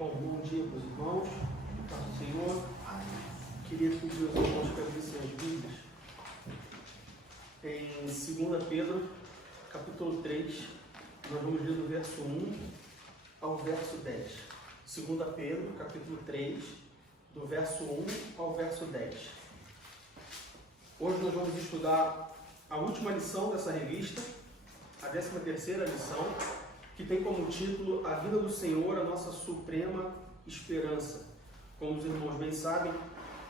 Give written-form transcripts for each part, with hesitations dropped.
Bom dia para os irmãos, paz do Senhor. Queria pedir aos irmãos que abrissem as Bíblias em 2 Pedro, capítulo 3, nós vamos ler do verso 1 ao verso 10. 2 Pedro, capítulo 3, do verso 1 ao verso 10. Hoje nós vamos estudar a última lição dessa revista, a 13ª lição, que tem como título A Vida do Senhor, a Nossa Suprema Esperança. Como os irmãos bem sabem,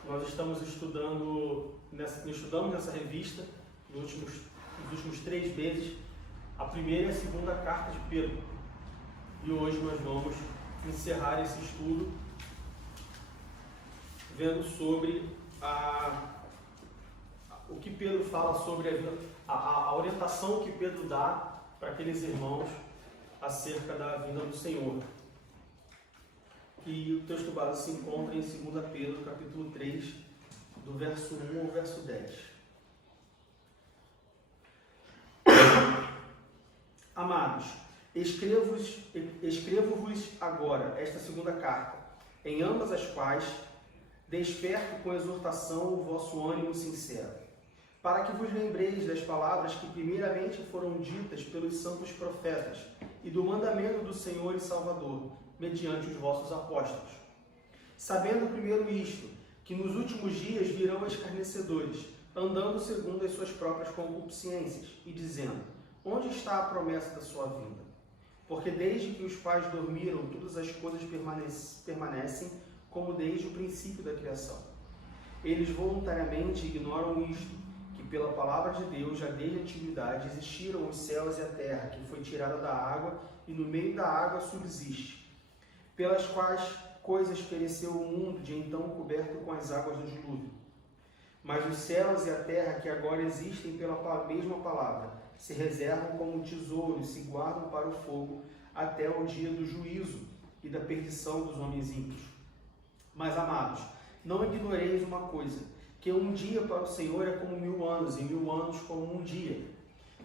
nós estamos estudamos nessa revista nos últimos 3 meses a primeira e a segunda carta de Pedro. E hoje nós vamos encerrar esse estudo vendo sobre o que Pedro fala sobre a orientação que Pedro dá para aqueles irmãos acerca da vinda do Senhor. E o texto base se encontra em 2 Pedro, capítulo 3, do verso 1 ao verso 10. Amados, escrevo-vos agora esta segunda carta, em ambas as quais desperto com exortação o vosso ânimo sincero, para que vos lembreis das palavras que primeiramente foram ditas pelos santos profetas e do mandamento do Senhor e Salvador, mediante os vossos apóstolos. Sabendo primeiro isto, que nos últimos dias virão escarnecedores, andando segundo as suas próprias concupiscências, e dizendo: onde está a promessa da sua vinda? Porque desde que os pais dormiram, todas as coisas permanecem como desde o princípio da criação. Eles voluntariamente ignoram isto, que pela palavra de Deus, já desde a antiguidade, existiram os céus e a terra, que foi tirada da água, e no meio da água subsiste, pelas quais coisas pereceu o mundo, de então coberto com as águas do dilúvio. Mas os céus e a terra, que agora existem pela mesma palavra, se reservam como tesouro e se guardam para o fogo, até o dia do juízo e da perdição dos homens ímpios. Mas, amados, não ignoreis uma coisa, que um dia para o Senhor é como 1000 anos, e 1000 anos como um dia.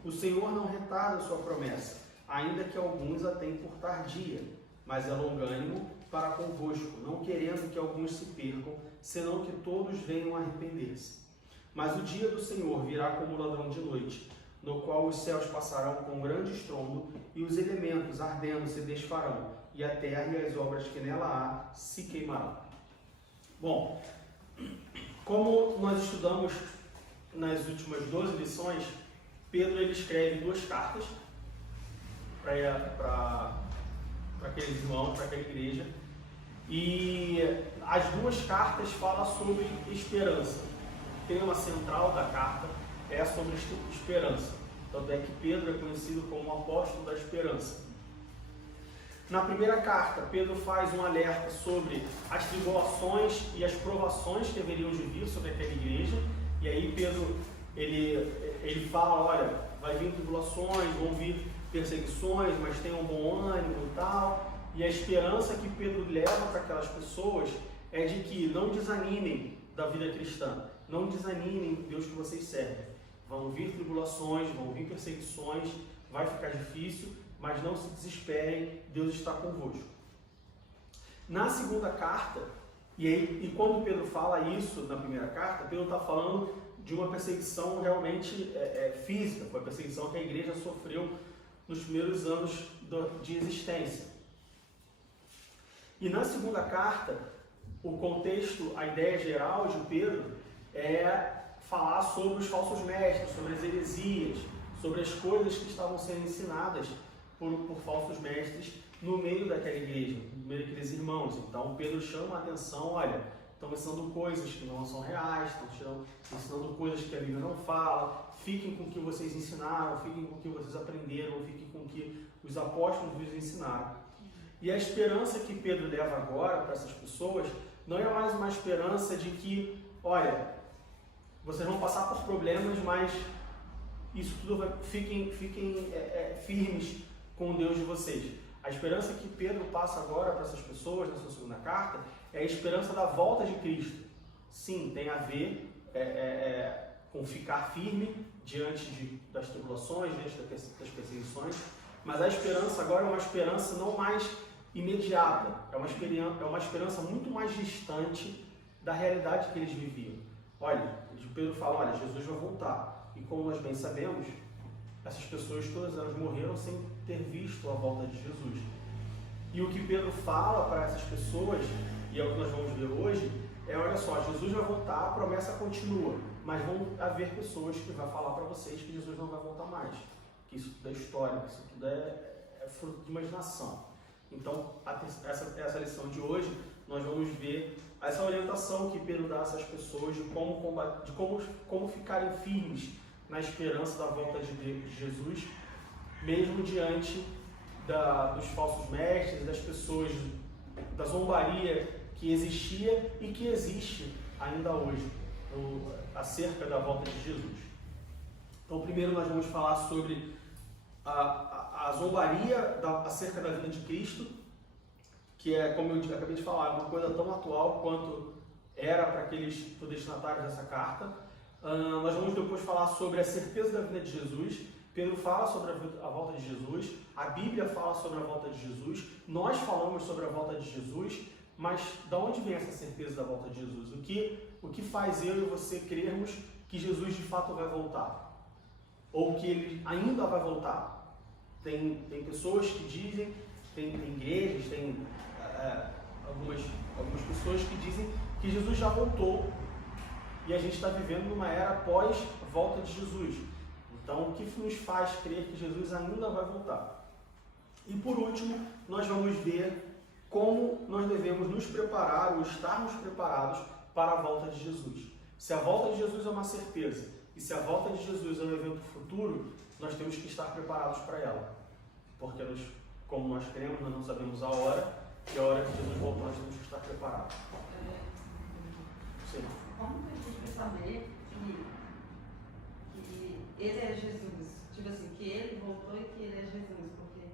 O Senhor não retarda sua promessa, ainda que alguns a tenham por tardia, mas é longânimo para convosco, não querendo que alguns se percam, senão que todos venham a arrepender-se. Mas o dia do Senhor virá como ladrão de noite, no qual os céus passarão com grande estrondo, e os elementos ardendo se desfarão, e a terra e as obras que nela há se queimarão. Bom, como nós estudamos nas últimas 12 lições, Pedro ele escreve 2 cartas para aqueles irmãos, para aquela igreja, e as 2 cartas falam sobre esperança. O tema central da carta é sobre esperança. Tanto é que Pedro é conhecido como o apóstolo da esperança. Na primeira carta, Pedro faz um alerta sobre as tribulações e as provações que deveriam de vir sobre aquela igreja. E aí Pedro ele fala, olha, vai vir tribulações, vão vir perseguições, mas tenham bom ânimo e tal. E a esperança que Pedro leva para aquelas pessoas é de que não desanimem da vida cristã, não desanimem do Deus que vocês servem. Vão vir tribulações, vão vir perseguições, vai ficar difícil, mas não se desesperem, Deus está convosco. Na segunda carta, e quando Pedro fala isso na primeira carta, Pedro está falando de uma perseguição realmente física, foi a perseguição que a igreja sofreu nos primeiros anos de existência. E na segunda carta, o contexto, a ideia geral de Pedro é falar sobre os falsos mestres, sobre as heresias, sobre as coisas que estavam sendo ensinadas por falsos mestres no meio daquela igreja, no meio daqueles irmãos. Então Pedro chama a atenção, olha, estão ensinando coisas que não são reais, estão ensinando coisas que a Bíblia não fala, fiquem com o que vocês ensinaram, fiquem com o que vocês aprenderam, fiquem com o que os apóstolos vos ensinaram. E a esperança que Pedro leva agora para essas pessoas não é mais uma esperança de que, olha, vocês vão passar por problemas, mas isso tudo fiquem firmes com o Deus de vocês. A esperança que Pedro passa agora para essas pessoas, na sua segunda carta, é a esperança da volta de Cristo. Sim, tem a ver com ficar firme diante das tribulações, diante das perseguições, mas a esperança agora é uma esperança não mais imediata, é uma esperança muito mais distante da realidade que eles viviam. Olha, Pedro fala, olha, Jesus vai voltar. E como nós bem sabemos, essas pessoas todas elas morreram sem ter visto a volta de Jesus. E o que Pedro fala para essas pessoas, e é o que nós vamos ver hoje, é, olha só, Jesus vai voltar, a promessa continua, mas vão haver pessoas que vão falar para vocês que Jesus não vai voltar mais, que isso tudo é história, que isso tudo é fruto de imaginação. Então, essa lição de hoje, nós vamos ver essa orientação que Pedro dá a essas pessoas de como ficarem firmes na esperança da volta de Jesus, mesmo diante dos falsos mestres, das pessoas, da zombaria que existia e que existe ainda hoje acerca da volta de Jesus. Então, primeiro nós vamos falar sobre a zombaria acerca da vida de Cristo, que é, como eu acabei de falar, uma coisa tão atual quanto era para aqueles destinatários dessa carta. Nós vamos depois falar sobre a certeza da vinda de Jesus. Pedro fala sobre a volta de Jesus, a Bíblia fala sobre a volta de Jesus, nós falamos sobre a volta de Jesus, mas de onde vem essa certeza da volta de Jesus? O que faz eu e você crermos que Jesus de fato vai voltar? Ou que ele ainda vai voltar? Tem pessoas que dizem, tem igrejas, tem algumas pessoas que dizem que Jesus já voltou e a gente está vivendo numa era pós volta de Jesus. Então, o que nos faz crer que Jesus ainda vai voltar? E por último, nós vamos ver como nós devemos nos preparar ou estarmos preparados para a volta de Jesus. Se a volta de Jesus é uma certeza e se a volta de Jesus é um evento futuro, nós temos que estar preparados para ela. Porque como nós cremos, nós não sabemos a hora, e a hora que Jesus voltar, nós temos que estar preparados. Sim. Como que a gente vai saber que ele é Jesus? Tipo assim, que ele voltou e que ele é Jesus, porque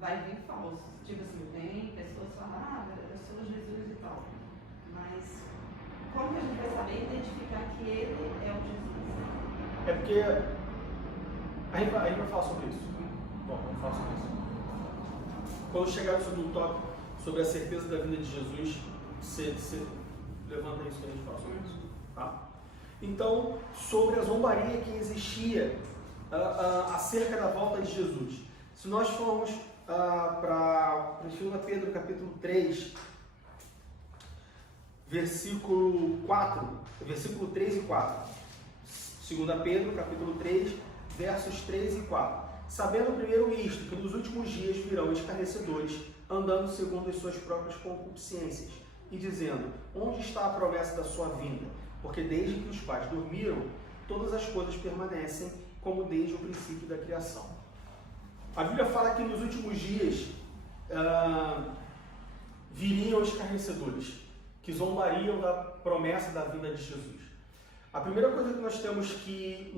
vai vir falso. Tipo assim, tem pessoas falando, eu sou Jesus e tal. Mas como que a gente vai saber identificar que ele é o Jesus? É porque a gente vai falar sobre isso. Bom, vamos falar sobre isso. Quando chegarmos sobre um tópico sobre a certeza da vinda de Jesus, você levanta isso que a gente fala sobre isso. Tá? Então, sobre a zombaria que existia acerca da volta de Jesus. Se nós formos para 2 Pedro capítulo 3, versículo 3 e 4. 2 Pedro capítulo 3, versos 3 e 4. Sabendo primeiro isto, que nos últimos dias virão escarnecedores, andando segundo as suas próprias concupiscências, e dizendo, onde está a promessa da sua vinda? Porque desde que os pais dormiram, todas as coisas permanecem como desde o princípio da criação. A Bíblia fala que nos últimos dias viriam escarnecedores, que zombariam da promessa da vinda de Jesus. A primeira coisa que nós temos que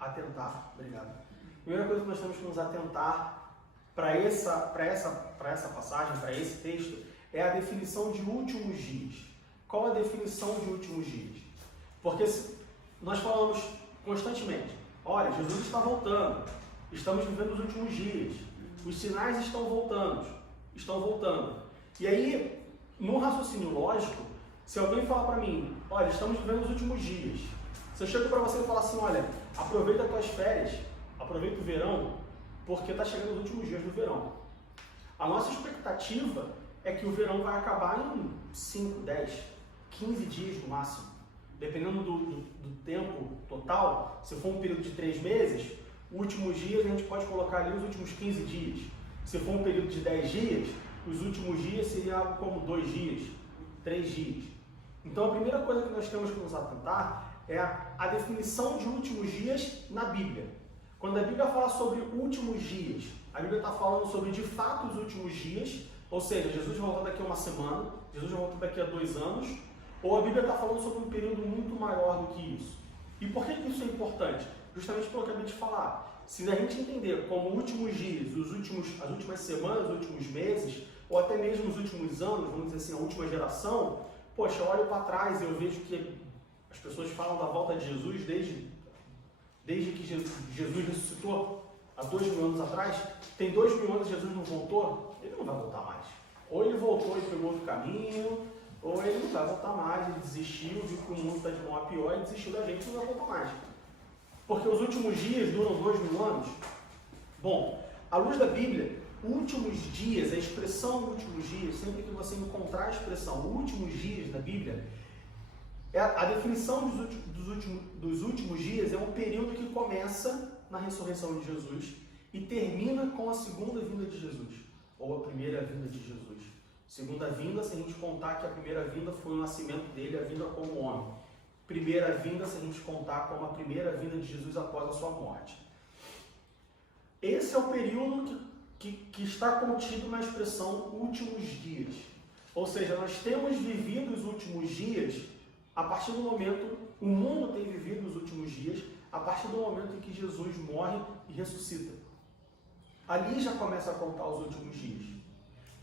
atentar, obrigado. A primeira coisa que nós temos que nos atentar para essa passagem, para esse texto, é a definição de últimos dias. Qual a definição de últimos dias? Porque nós falamos constantemente, olha, Jesus está voltando, estamos vivendo os últimos dias, os sinais estão voltando. E aí, no raciocínio lógico, se alguém falar para mim, olha, estamos vivendo os últimos dias, se eu chego para você e falar assim, olha, aproveita as tuas férias, aproveita o verão, porque está chegando os últimos dias do verão. A nossa expectativa é que o verão vai acabar em 5, 10, 15 dias no máximo. Dependendo do tempo total, se for um período de 3 meses, últimos dias a gente pode colocar ali os últimos 15 dias. Se for um período de 10 dias, os últimos dias seria algo como 2 dias, 3 dias. Então a primeira coisa que nós temos que nos atentar é a definição de últimos dias na Bíblia. Quando a Bíblia fala sobre últimos dias, a Bíblia está falando sobre de fato os últimos dias, ou seja, Jesus volta daqui a uma semana, Jesus volta daqui a 2 anos, ou a Bíblia está falando sobre um período muito maior do que isso. E por que isso é importante? Justamente pelo que eu acabei de falar. Se a gente entender como últimos dias, as últimas semanas, os últimos meses, ou até mesmo os últimos anos, vamos dizer assim, a última geração, poxa, eu olho para trás e eu vejo que as pessoas falam da volta de Jesus desde que Jesus ressuscitou. há 2.000 anos atrás, tem 2.000 anos Jesus não voltou, ele não vai voltar mais. Ou ele voltou e pegou outro caminho, ou ele não vai voltar mais, ele desistiu, viu que o mundo está de mal a pior e desistiu da gente e não vai voltar mais. Porque os últimos dias duram 2.000 anos? Bom, à luz da Bíblia, últimos dias, a expressão últimos dias, sempre que você encontrar a expressão últimos dias na Bíblia, a definição dos últimos dias é um período que começa na ressurreição de Jesus e termina com a segunda vinda de Jesus, ou a primeira vinda de Jesus. Segunda vinda, se a gente contar que a primeira vinda foi o nascimento dele, a vinda como homem. Primeira vinda, se a gente contar como a primeira vinda de Jesus após a sua morte. Esse é o período que está contido na expressão últimos dias. Ou seja, nós temos vivido os últimos dias a partir do momento, o mundo tem vivido os últimos dias a partir do momento em que Jesus morre e ressuscita. Ali já começa a contar os últimos dias.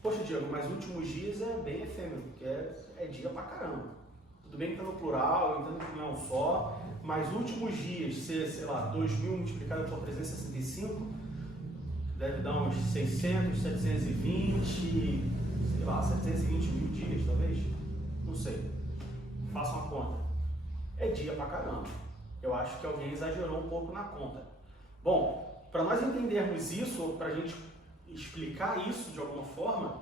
Poxa, Diego, mas últimos dias é bem efêmero, porque é dia pra caramba. Tudo bem que está no plural, eu entendo que não é um só, mas últimos dias, sei lá, 2.000 multiplicado por 365, deve dar uns 600, 720, sei lá, 720 mil dias, talvez? Não sei. Faça uma conta. É dia pra caramba. Eu acho que alguém exagerou um pouco na conta. Bom, para nós entendermos isso, ou para a gente explicar isso de alguma forma,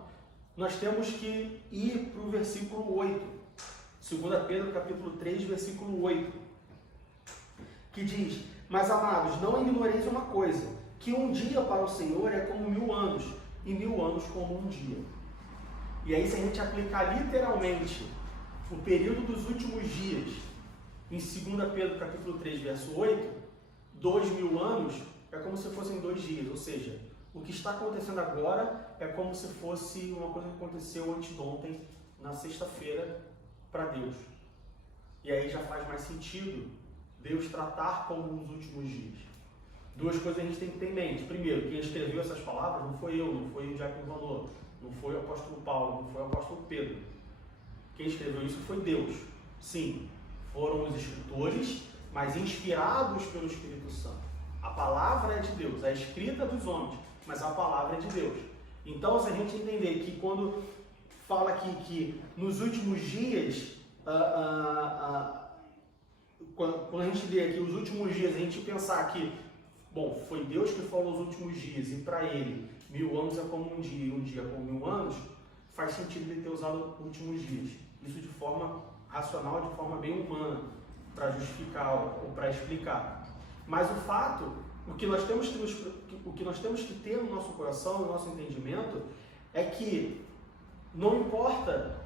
nós temos que ir para o versículo 8. 2 Pedro capítulo 3, versículo 8. Que diz: mas amados, não ignoreis uma coisa, que um dia para o Senhor é como 1.000 anos, e 1.000 anos como um dia. E aí, se a gente aplicar literalmente o período dos últimos dias, em 2 Pedro capítulo 3, verso 8, 2.000 anos é como se fossem 2 dias, ou seja, o que está acontecendo agora é como se fosse uma coisa que aconteceu antes de ontem, na sexta-feira, para Deus. E aí já faz mais sentido Deus tratar como os últimos dias. Duas coisas a gente tem que ter em mente. Primeiro, quem escreveu essas palavras não foi eu, não foi o Jack Vanor, não foi o apóstolo Paulo, não foi o apóstolo Pedro. Quem escreveu isso foi Deus. Sim, foram os escritores, mas inspirados pelo Espírito Santo. A palavra é de Deus, a escrita dos homens, mas a palavra é de Deus. Então, se a gente entender que quando fala aqui que nos últimos dias, quando a gente lê aqui os últimos dias, a gente pensar que, bom, foi Deus que falou os últimos dias, e para ele 1.000 anos é como um dia, e um dia é como 1.000 anos, faz sentido ele ter usado os últimos dias. Isso de forma racional, de forma bem humana, para justificar ou para explicar. Mas o fato, o que nós temos que ter no nosso coração, no nosso entendimento, é que não importa,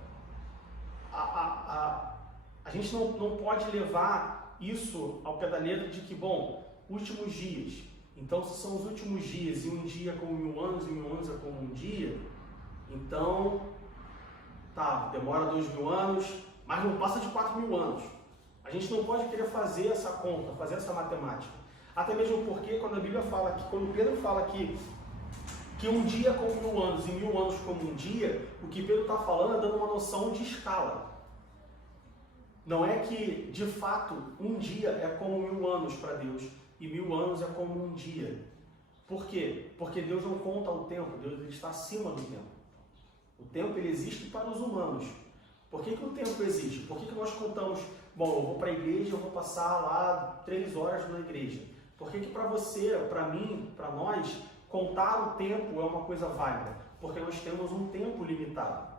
a gente não pode levar isso ao pé da letra de que, bom, últimos dias. Então, se são os últimos dias e um dia é como 1.000 anos e 1.000 anos é como um dia, então, tá, demora 2.000 anos, mas não passa de 4.000 anos. A gente não pode querer fazer essa conta, fazer essa matemática. Até mesmo porque quando a Bíblia fala que, quando Pedro fala que um dia é como 1.000 anos e 1.000 anos como um dia, o que Pedro está falando é dando uma noção de escala. Não é que, de fato, um dia é como 1.000 anos para Deus e 1.000 anos é como um dia. Por quê? Porque Deus não conta o tempo, Deus está acima do tempo. O tempo ele existe para os humanos. Por que o tempo existe? Por que nós contamos, bom, eu vou para a igreja, eu vou passar lá 3 horas na igreja? Por que para você, para mim, para nós, contar o tempo é uma coisa válida? Porque nós temos um tempo limitado.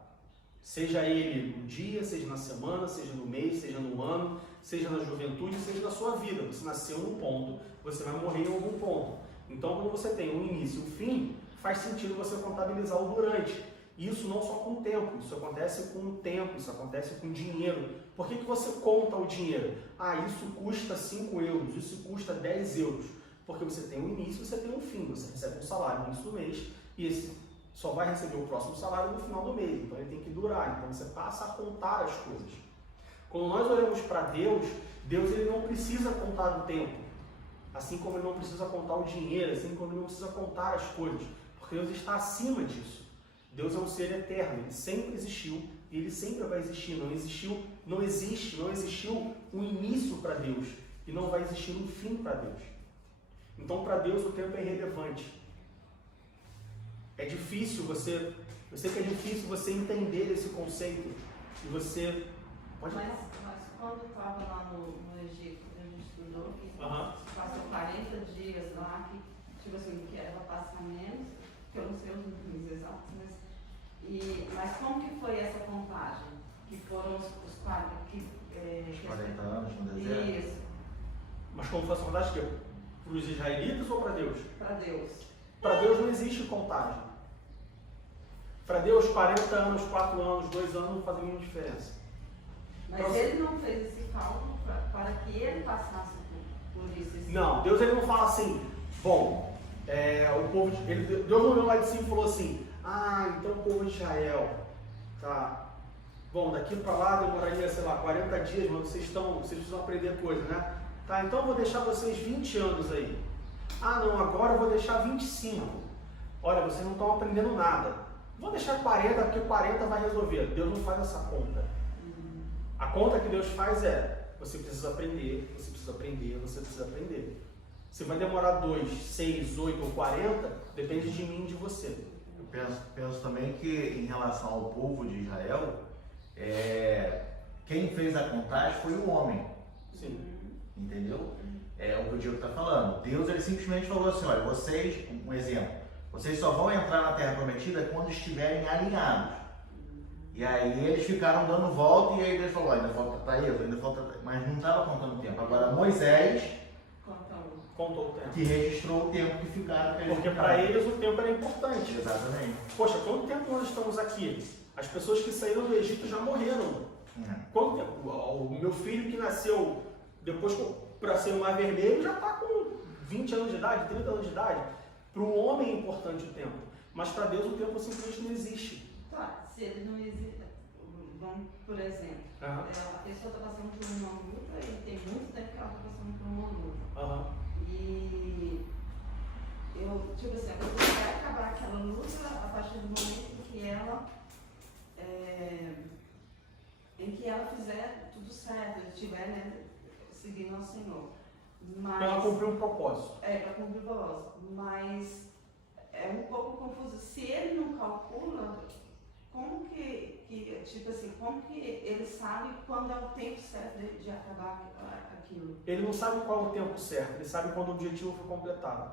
Seja ele no dia, seja na semana, seja no mês, seja no ano, seja na juventude, seja na sua vida. Você nasceu num ponto, você vai morrer em algum ponto. Então, quando você tem um início e um fim, faz sentido você contabilizar o durante. Isso não só com o tempo, isso acontece com o tempo, isso acontece com dinheiro. Por que você conta o dinheiro? Ah, isso custa 5 euros, isso custa 10 euros. Porque você tem um início e você tem um fim. Você recebe um salário no início do mês e esse só vai receber o próximo salário no final do mês. Então ele tem que durar. Então você passa a contar as coisas. Quando nós olhamos para Deus, Deus ele não precisa contar o tempo. Assim como ele não precisa contar o dinheiro, assim como ele não precisa contar as coisas. Porque Deus está acima disso. Deus é um ser eterno, ele sempre existiu e ele sempre vai existir. Não existiu um início para Deus e não vai existir um fim para Deus. Então, para Deus, o tempo é irrelevante. É difícil você... Eu sei que é difícil você entender esse conceito. E você... Pode Mas quando estava lá no Egito, a gente estudou que passou 40 dias lá, que, tipo assim, que era para passar menos, que eu não sei os números exatos, mas como que foi essa contagem? Que foram os 40 anos no deserto? Isso. Mas como foi essa contagem? Para os israelitas ou para Deus? Para Deus. Para Deus não existe contagem. Para Deus, 40 anos, 4 anos, 2 anos não fazem nenhuma diferença. Mas ele não fez esse cálculo para que ele passasse por isso. Não, Deus ele não fala assim, bom, o povo Deus não olhou lá de cima e falou assim, então o povo de Israel, tá, bom, daqui para lá demoraria, sei lá, 40 dias, mas vocês precisam aprender coisa, né? Tá, então eu vou deixar vocês 20 anos aí. Não, agora eu vou deixar 25. Olha, vocês não estão aprendendo nada. Vou deixar 40, porque 40 vai resolver. Deus não faz essa conta. A conta que Deus faz você precisa aprender, você precisa aprender, você precisa aprender. Se vai demorar 2, 6, 8 ou 40, depende de mim e de você. Eu penso também que em relação ao povo de Israel, quem fez a contagem foi o homem. Sim. Entendeu? É o que o Diego está falando. Deus ele simplesmente falou assim, olha, vocês, um exemplo, vocês só vão entrar na Terra Prometida quando estiverem alinhados. E aí eles ficaram dando volta e aí Deus falou, ainda falta para eles, mas não estava contando o tempo. Agora Moisés contou o tempo. Que registrou o tempo que ficaram. Porque para eles o tempo era importante. Exatamente. Poxa, quanto tempo nós estamos aqui? As pessoas que saíram do Egito já morreram. Quanto tempo? O meu filho que nasceu depois para ser um mar vermelho já está com 20 anos de idade, 30 anos de idade. Para o homem é importante o tempo, mas para Deus o tempo simplesmente não existe. Tá, se ele não existe, vamos, por exemplo, a pessoa está passando por uma luta e tem muito tempo que ela está passando por uma luta. E eu, tipo assim, a pessoa vai acabar aquela luta a partir do momento em que ela fizer tudo certo, estiver, né, seguindo ao Senhor. Para ela cumprir um propósito. Para cumprir o propósito. Mas é um pouco confuso. Se ele não calcula, como que tipo assim, como que ele sabe quando é o tempo certo de acabar aquilo? Ele não sabe qual é o tempo certo, ele sabe quando o objetivo foi completado.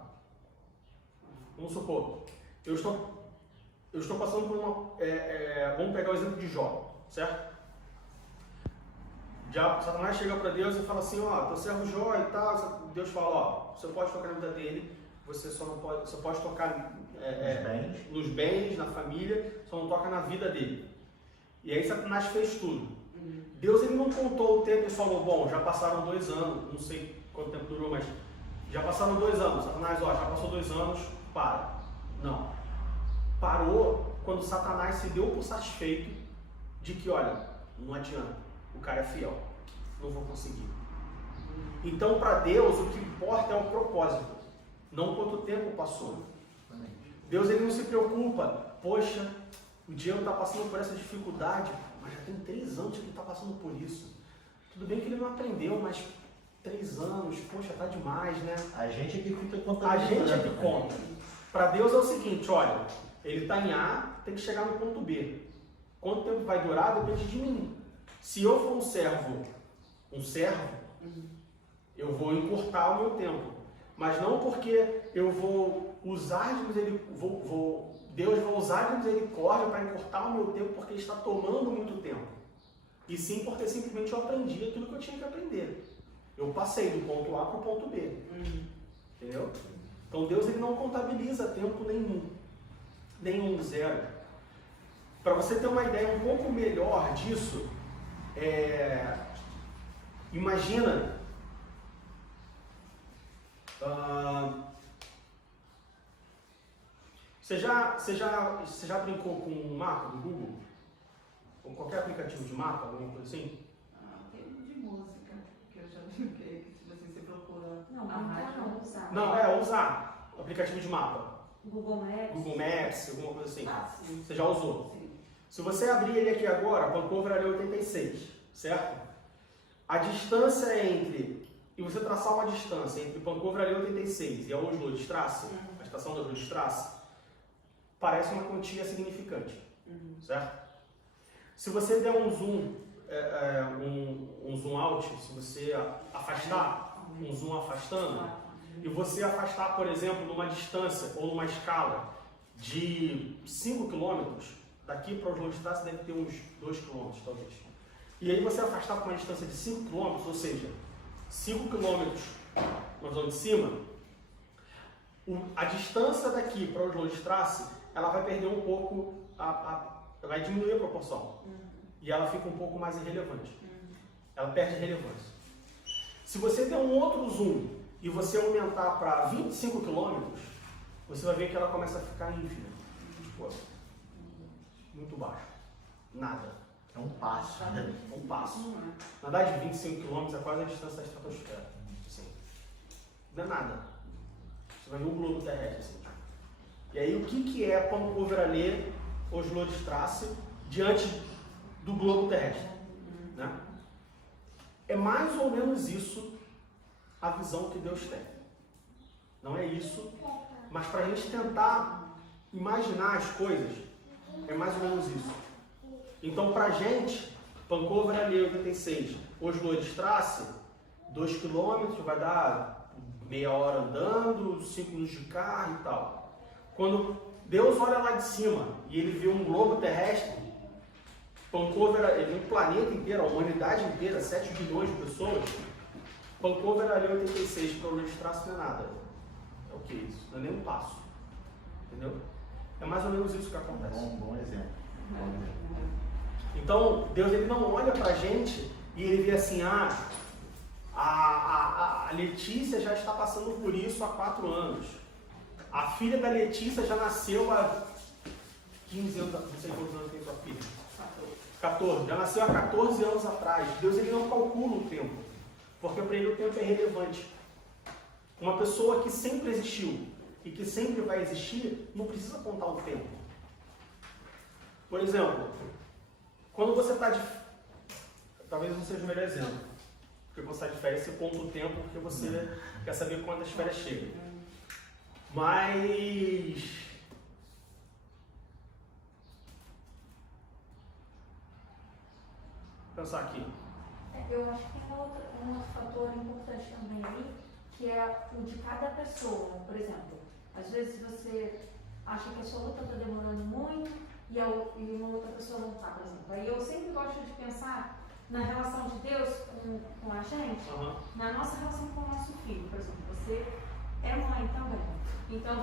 Vamos supor, eu estou passando por uma... vamos pegar o exemplo de Jó, certo? Satanás chega para Deus e fala assim, teu servo Jó e tal, Deus fala, você pode tocar na vida dele, você pode tocar nos bens, na família, só não toca na vida dele. E aí Satanás fez tudo. Deus ele não contou o tempo e falou, bom, já passaram 2 anos, não sei quanto tempo durou, mas já passaram 2 anos, Satanás, já passou 2 anos, para. Não. Parou quando Satanás se deu por satisfeito de que, olha, não adianta, o cara é fiel, não vou conseguir. Então, para Deus, o que importa é o propósito, não quanto tempo passou. Deus ele não se preocupa, poxa, o Diego está passando por essa dificuldade, mas já tem 3 anos que ele está passando por isso. Tudo bem que ele não aprendeu, mas 3 anos, poxa, tá demais, né? A gente é que fica contando. A gente é que conta. Para Deus é o seguinte, olha, ele está em A, tem que chegar no ponto B. Quanto tempo vai durar depende de mim. Se eu for um servo, eu vou encurtar o meu tempo. Mas não porque eu vou usar de misericórdia, Deus vai usar de misericórdia para encurtar o meu tempo porque está tomando muito tempo. E sim porque simplesmente eu aprendi aquilo que eu tinha que aprender. Eu passei do ponto A para o ponto B. Entendeu? Então Deus ele não contabiliza tempo nenhum, 0. Para você ter uma ideia um pouco melhor disso, imagina você já brincou com um mapa do Google? Ou qualquer aplicativo de mapa, alguma coisa assim? Tem de música que eu já brinquei, que tipo assim, você procura usar o aplicativo de mapa. Google Maps, alguma coisa assim. Sim. Você já usou? Sim. Se você abrir ele aqui agora, Vancouver é 86, certo? A distância entre e você traçar uma distância entre Pancover ali 86 e a Oslo de Strasse, a estação da Oslo de Strasse, parece uma quantia significante, certo? Se você der um zoom, um zoom out, se você afastar, um zoom afastando, e você afastar, por exemplo, numa distância ou numa escala de 5 km, daqui para Oslo de Strasse deve ter uns 2 km, talvez. E aí você afastar para uma distância de 5 km, ou seja, 5 km na zona de cima, a distância daqui para Oslo de Strasse, ela vai perder um pouco, vai diminuir a proporção. E ela fica um pouco mais irrelevante. Ela perde relevância. Se você der um outro zoom e você aumentar para 25 km, você vai ver que ela começa a ficar ínfima. Tipo, muito baixo. Nada. É um passo, né? É um passo. Na verdade, 25 km é quase a distância da estratosfera. Assim. Não é nada. Você vai ver um globo terrestre. Assim. E aí, o que é Pancover ali, Oslo de Strasse, diante do globo terrestre? Né? É mais ou menos isso a visão que Deus tem. Não é isso, mas para a gente tentar imaginar as coisas, é mais ou menos isso. Então, para a gente, Pancover ali 86, Oslo de Strasse, 2 km, vai dar meia hora andando, 5 minutos de carro e tal. Quando Deus olha lá de cima e ele vê um globo terrestre, Pancover, ele vê um planeta inteiro, a humanidade inteira, 7 bilhões de pessoas, Pancover ali 86 para Oslo de Strasse não é nada. É o que isso? Não é nem um passo. Entendeu? É mais ou menos isso que acontece. Bom exemplo. Então, Deus ele não olha pra gente e ele vê assim, a Letícia já está passando por isso há 4 anos. A filha da Letícia já nasceu há 15 anos, não sei quantos anos tem sua filha. 14, já nasceu há 14 anos atrás. Deus ele não calcula o tempo, porque para ele o tempo é relevante. Uma pessoa que sempre existiu e que sempre vai existir, não precisa contar o tempo. Por exemplo, quando você está de... Talvez não seja o melhor exemplo. Porque quando você está de férias, você conta o tempo porque você quer saber quando as férias chegam. Mas... Vou pensar aqui. Eu acho que tem um outro fator importante também aí, que é o de cada pessoa. Por exemplo, às vezes você acha que a sua luta está demorando muito e uma outra pessoa não está, por exemplo. Aí eu sempre gosto de pensar na relação de Deus com a gente, na nossa relação com o nosso filho. Por exemplo, você é mãe também. Então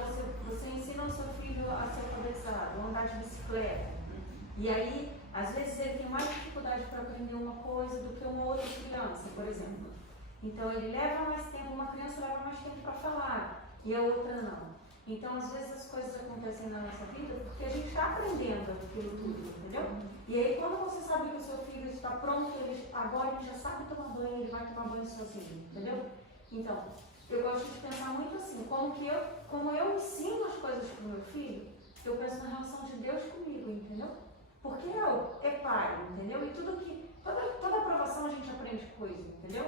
você ensina o seu filho a ser alfabetizado, a andar de bicicleta. E aí, às vezes ele tem mais dificuldade para aprender uma coisa do que uma outra criança, por exemplo. Então ele leva mais tempo, uma criança leva mais tempo para falar e a outra não. Então, às vezes as coisas acontecem na nossa vida porque a gente está aprendendo aquilo tudo, entendeu? E aí, quando você sabe que o seu filho está pronto, agora ele já sabe tomar banho, ele vai tomar banho sozinho, entendeu? Então, eu gosto de pensar muito assim, como eu ensino as coisas para o meu filho, eu penso na relação de Deus comigo, entendeu? Porque é pai, entendeu? E toda aprovação a gente aprende coisa, entendeu?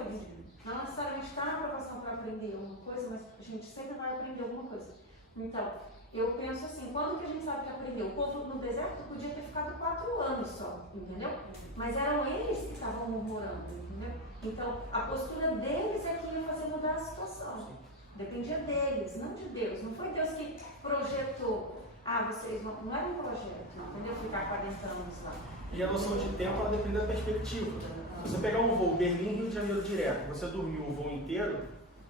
Não necessariamente está na aprovação para aprender alguma coisa, mas a gente sempre vai aprender alguma coisa. Então, eu penso assim, quando que a gente sabe que aprendeu? O povo no deserto podia ter ficado 4 anos só, entendeu? Mas eram eles que estavam murmurando, entendeu? Então, a postura deles é que ia fazer mudar a situação. Dependia deles, não de Deus. Não foi Deus que projetou. Vocês não era um projeto, entendeu? Ficar 40 anos lá. E a noção de tempo, ela depende da perspectiva. Se você pegar um voo Berlim-Rio de Janeiro direto, você dormiu o voo inteiro,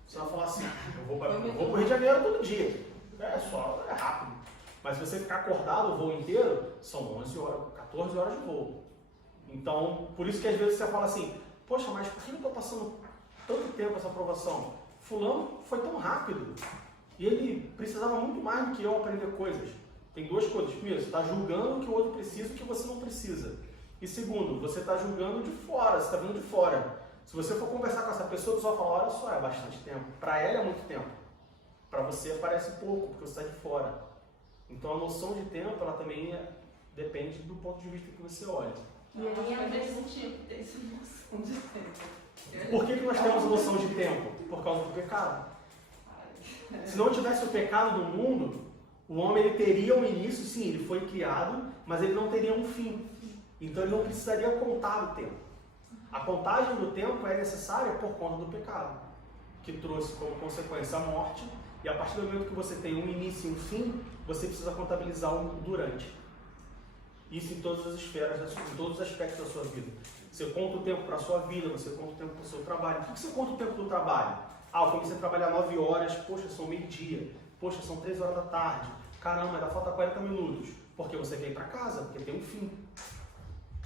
você vai falar assim, eu vou para o Rio de Janeiro todo dia. É rápido. Mas se você ficar acordado o voo inteiro, são 11 horas, 14 horas de voo. Então, por isso que às vezes você fala assim, poxa, mas por que eu estou passando tanto tempo essa aprovação? Fulano foi tão rápido. E ele precisava muito mais do que eu aprender coisas. Tem 2 coisas. Primeiro, você está julgando o que o outro precisa e o que você não precisa. E segundo, você está julgando de fora, você está vindo de fora. Se você for conversar com essa pessoa, você vai falar, olha só, é bastante tempo. Para ela é muito tempo. Para você parece pouco, porque você está de fora. Então a noção de tempo, ela também depende do ponto de vista que você olha. E aí, às vezes, a gente tinha que ter essa noção de tempo. Por que nós temos noção de tempo? Por causa do pecado. Se não tivesse o pecado no mundo, o homem ele teria um início, sim, ele foi criado, mas ele não teria um fim. Então ele não precisaria contar o tempo. A contagem do tempo é necessária por conta do pecado, que trouxe como consequência a morte, e a partir do momento que você tem um início e um fim, você precisa contabilizar um durante. Isso em todas as esferas, em todos os aspectos da sua vida. Você conta o tempo para a sua vida, você conta o tempo para o seu trabalho. Por que você conta o tempo do trabalho? Ah, eu comecei a trabalhar 9 horas, poxa, são meio-dia, poxa, são 3 horas da tarde, caramba, ainda falta 40 minutos. Porque você veio para casa, porque tem um fim.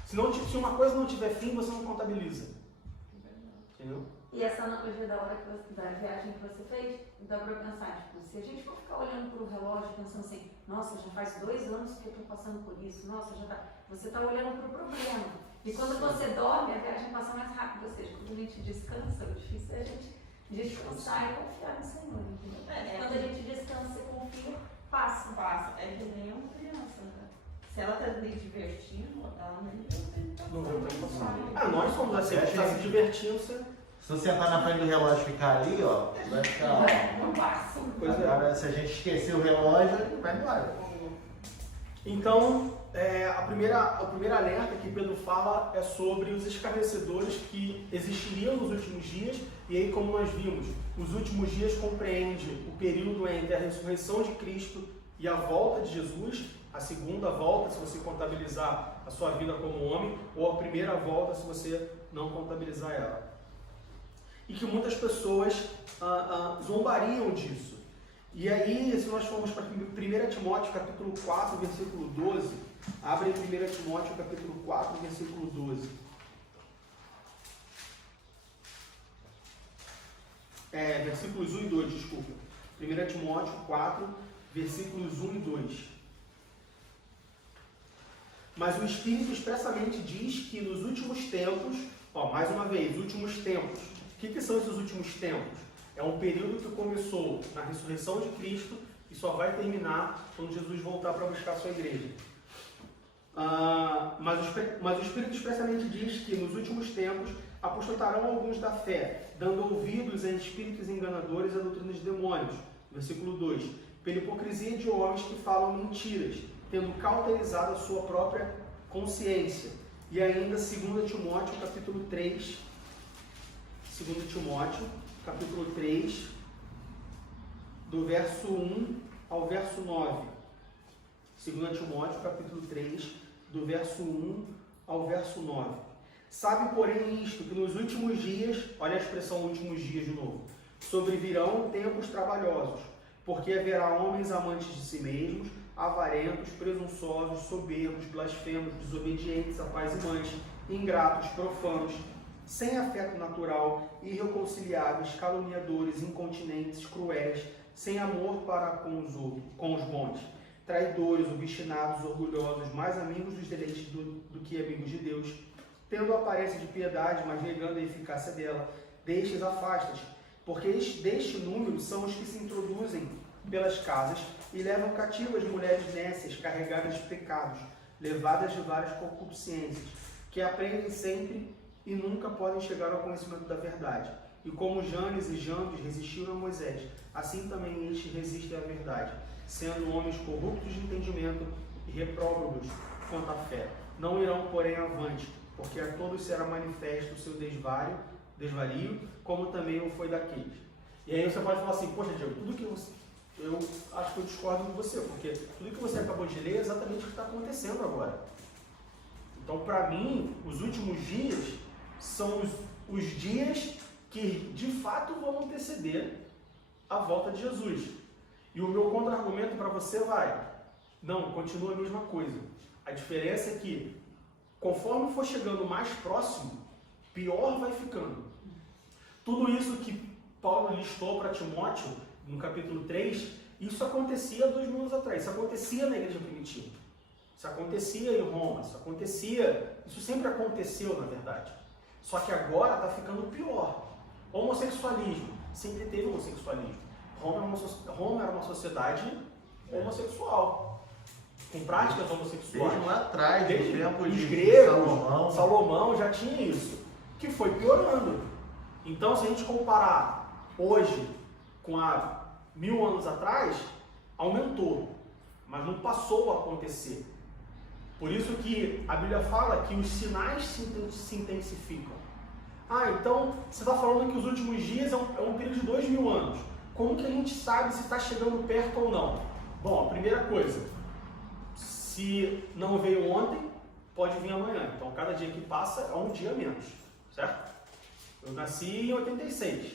Se uma coisa não tiver fim, você não contabiliza. Entendeu? E essa analogia da viagem que você fez, dá para pensar, tipo, se a gente for ficar olhando para o relógio, pensando assim, nossa, já faz 2 anos que eu estou passando por isso, nossa, já tá. Você está olhando para o problema. E quando você dorme, a viagem passa mais rápido. Ou seja, quando a gente descansa, o difícil é a gente descansar e confiar no Senhor, entendeu? Quando a gente descansa e confia, passa. É que nem uma criança, né? Se ela está se divertindo, ela Não vê o tempo passar. Nós somos assim, a gente está se divertindo, você... Se você sentar na frente do relógio e ficar ali, ó, vai ficar. não passa. Agora, se a gente esquecer o relógio, vai embora. Então, o primeiro alerta que Pedro fala é sobre os escarnecedores que existiriam nos últimos dias, e aí, como nós vimos, os últimos dias compreende o período entre a ressurreição de Cristo e a volta de Jesus, a segunda volta, se você contabilizar a sua vida como homem, ou a primeira volta, se você não contabilizar ela. E que muitas pessoas zombariam disso. E aí, se nós formos para 1 Timóteo, capítulo 4, versículo 12, abre em 1 Timóteo, capítulo 4, versículo 12. Versículos 1 e 2, desculpa. 1 Timóteo 4, versículos 1 e 2. Mas o Espírito expressamente diz que nos últimos tempos, mais uma vez, últimos tempos. O que são esses últimos tempos? É um período que começou na ressurreição de Cristo e só vai terminar quando Jesus voltar para buscar a sua igreja. Mas o Espírito expressamente diz que nos últimos tempos apostatarão alguns da fé, dando ouvidos a espíritos enganadores e a doutrina de demônios. Versículo 2. Pela hipocrisia de homens que falam mentiras, tendo cauterizado a sua própria consciência. E ainda 2 Timóteo, capítulo 3, 2 Timóteo, capítulo 3, do verso 1 ao verso 9. 2 Timóteo, capítulo 3, do verso 1 ao verso 9. Sabe, porém, isto, que nos últimos dias, olha a expressão últimos dias de novo, sobrevirão tempos trabalhosos, porque haverá homens amantes de si mesmos, avarentos, presunçosos, soberbos, blasfemos, desobedientes a pais e mães, ingratos, profanos, sem afeto natural, irreconciliáveis, caluniadores, incontinentes, cruéis, sem amor para com os bons, traidores, obstinados, orgulhosos, mais amigos dos deleites do que amigos de Deus, tendo aparência de piedade, mas negando a eficácia dela. Destes afasta-te, porque deste número são os que se introduzem pelas casas e levam cativas mulheres nécias, carregadas de pecados, levadas de várias concupiscências, que aprendem sempre e nunca podem chegar ao conhecimento da verdade. E como Janes e Jambres resistiram a Moisés, assim também estes resistem à verdade, sendo homens corruptos de entendimento e repróbados quanto à fé. Não irão, porém, avante, porque a todos será manifesto o seu desvario, como também o foi daqueles. E aí você pode falar assim, poxa, Diego, tudo que você... Eu acho que eu discordo com você, porque tudo que você acabou de ler é exatamente o que está acontecendo agora. Então, para mim, os últimos dias são os dias que, de fato, vão anteceder a volta de Jesus. E o meu contra-argumento para você não, continua a mesma coisa. A diferença é que, conforme for chegando mais próximo, pior vai ficando. Tudo isso que Paulo listou para Timóteo, no capítulo 3, isso acontecia 2000 anos atrás, isso acontecia na igreja primitiva. Isso acontecia em Roma, isso sempre aconteceu, na verdade. Só que agora está ficando pior. Homossexualismo, sempre teve homossexualismo. Roma era uma sociedade homossexual, com práticas homossexuais. Desde lá atrás, desde no tempo os de gregos, Salomão. Salomão já tinha isso, que foi piorando. Então, se a gente comparar hoje com há 1000 anos atrás, aumentou, mas não passou a acontecer. Por isso que a Bíblia fala que os sinais se intensificam. Ah, então você está falando que os últimos dias é um período de 2000 anos. Como que a gente sabe se está chegando perto ou não? Bom, a primeira coisa, se não veio ontem, pode vir amanhã. Então, cada dia que passa é um dia menos, certo? Eu nasci em 86.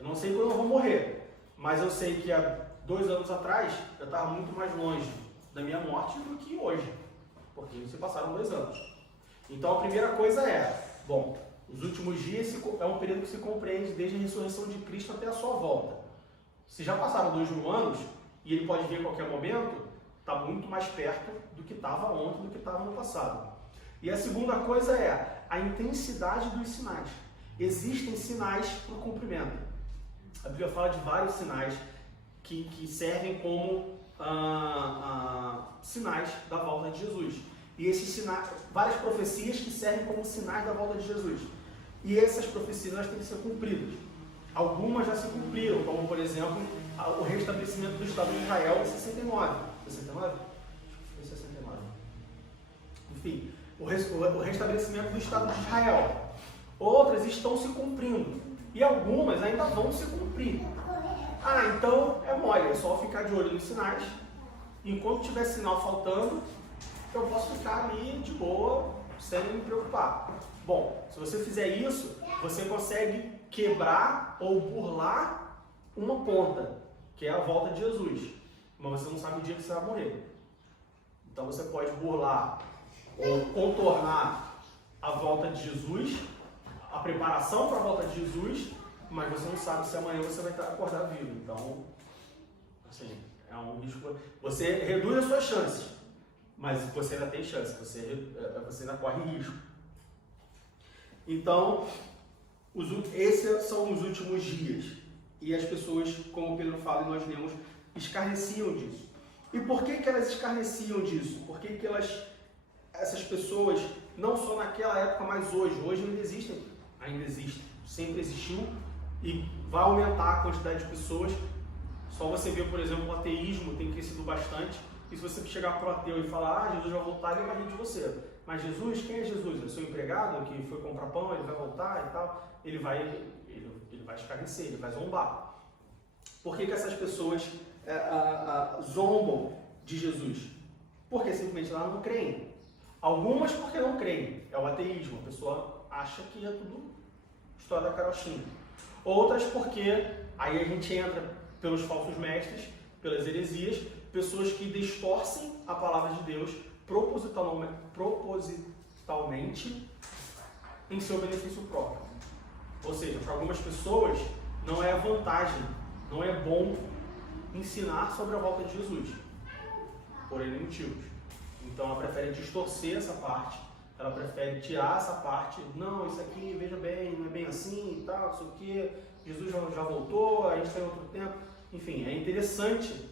Eu não sei quando eu vou morrer, mas eu sei que há 2 anos atrás eu estava muito mais longe da minha morte do que hoje, porque se passaram 2 anos. Então, a primeira coisa é, bom, os últimos dias é um período que se compreende desde a ressurreição de Cristo até a sua volta. Se já passaram 2000 anos, e ele pode vir a qualquer momento, está muito mais perto do que estava ontem, do que estava no passado. E a segunda coisa é a intensidade dos sinais. Existem sinais para o cumprimento. A Bíblia fala de vários sinais que servem como sinais da volta de Jesus. E esses sinais, várias profecias que servem como sinais da volta de Jesus. E essas profecias elas têm que ser cumpridas. Algumas já se cumpriram, como por exemplo o restabelecimento do Estado de Israel em 69. 69? Foi 69. Enfim, o restabelecimento do Estado de Israel. Outras estão se cumprindo. E algumas ainda vão se cumprir. Ah, então é mole, é só ficar de olho nos sinais. Enquanto tiver sinal faltando, eu posso ficar ali de boa, sem me preocupar. Bom, se você fizer isso, você consegue quebrar ou burlar uma ponta, que é a volta de Jesus. Mas você não sabe o dia que você vai morrer. Então você pode burlar ou contornar a volta de Jesus, a preparação para a volta de Jesus, mas você não sabe se amanhã você vai acordar vivo. Então, assim, é um risco. Você reduz as suas chances, mas você ainda tem chance, você ainda corre risco. Então, esses são os últimos dias. E as pessoas, como o Pedro fala e nós lemos, escarneciam disso. E por que elas escarneciam disso? Por que essas pessoas, não só naquela época, mas hoje ainda existe, sempre existiu e vai aumentar a quantidade de pessoas. Só você ver, por exemplo, o ateísmo tem crescido bastante. E se você chegar para o ateu e falar, Jesus vai voltar, ele vai rir de você. Mas Jesus, quem é Jesus? É o seu empregado que foi comprar pão, ele vai voltar e tal? Ele vai escarnecer, ele vai zombar. Por que essas pessoas zombam de Jesus? Porque simplesmente elas não creem. Algumas porque não creem. É o ateísmo. A pessoa acha que é tudo história da carochinha. Outras porque aí a gente entra pelos falsos mestres, pelas heresias, pessoas que distorcem a palavra de Deus propositalmente em seu benefício próprio. Ou seja, para algumas pessoas não é vantagem, não é bom ensinar sobre a volta de Jesus, por N motivos. Então ela prefere distorcer essa parte, ela prefere tirar essa parte. Não, isso aqui, veja bem, não é bem assim e tal, não sei o que, Jesus já voltou, a gente está em outro tempo. Enfim, é interessante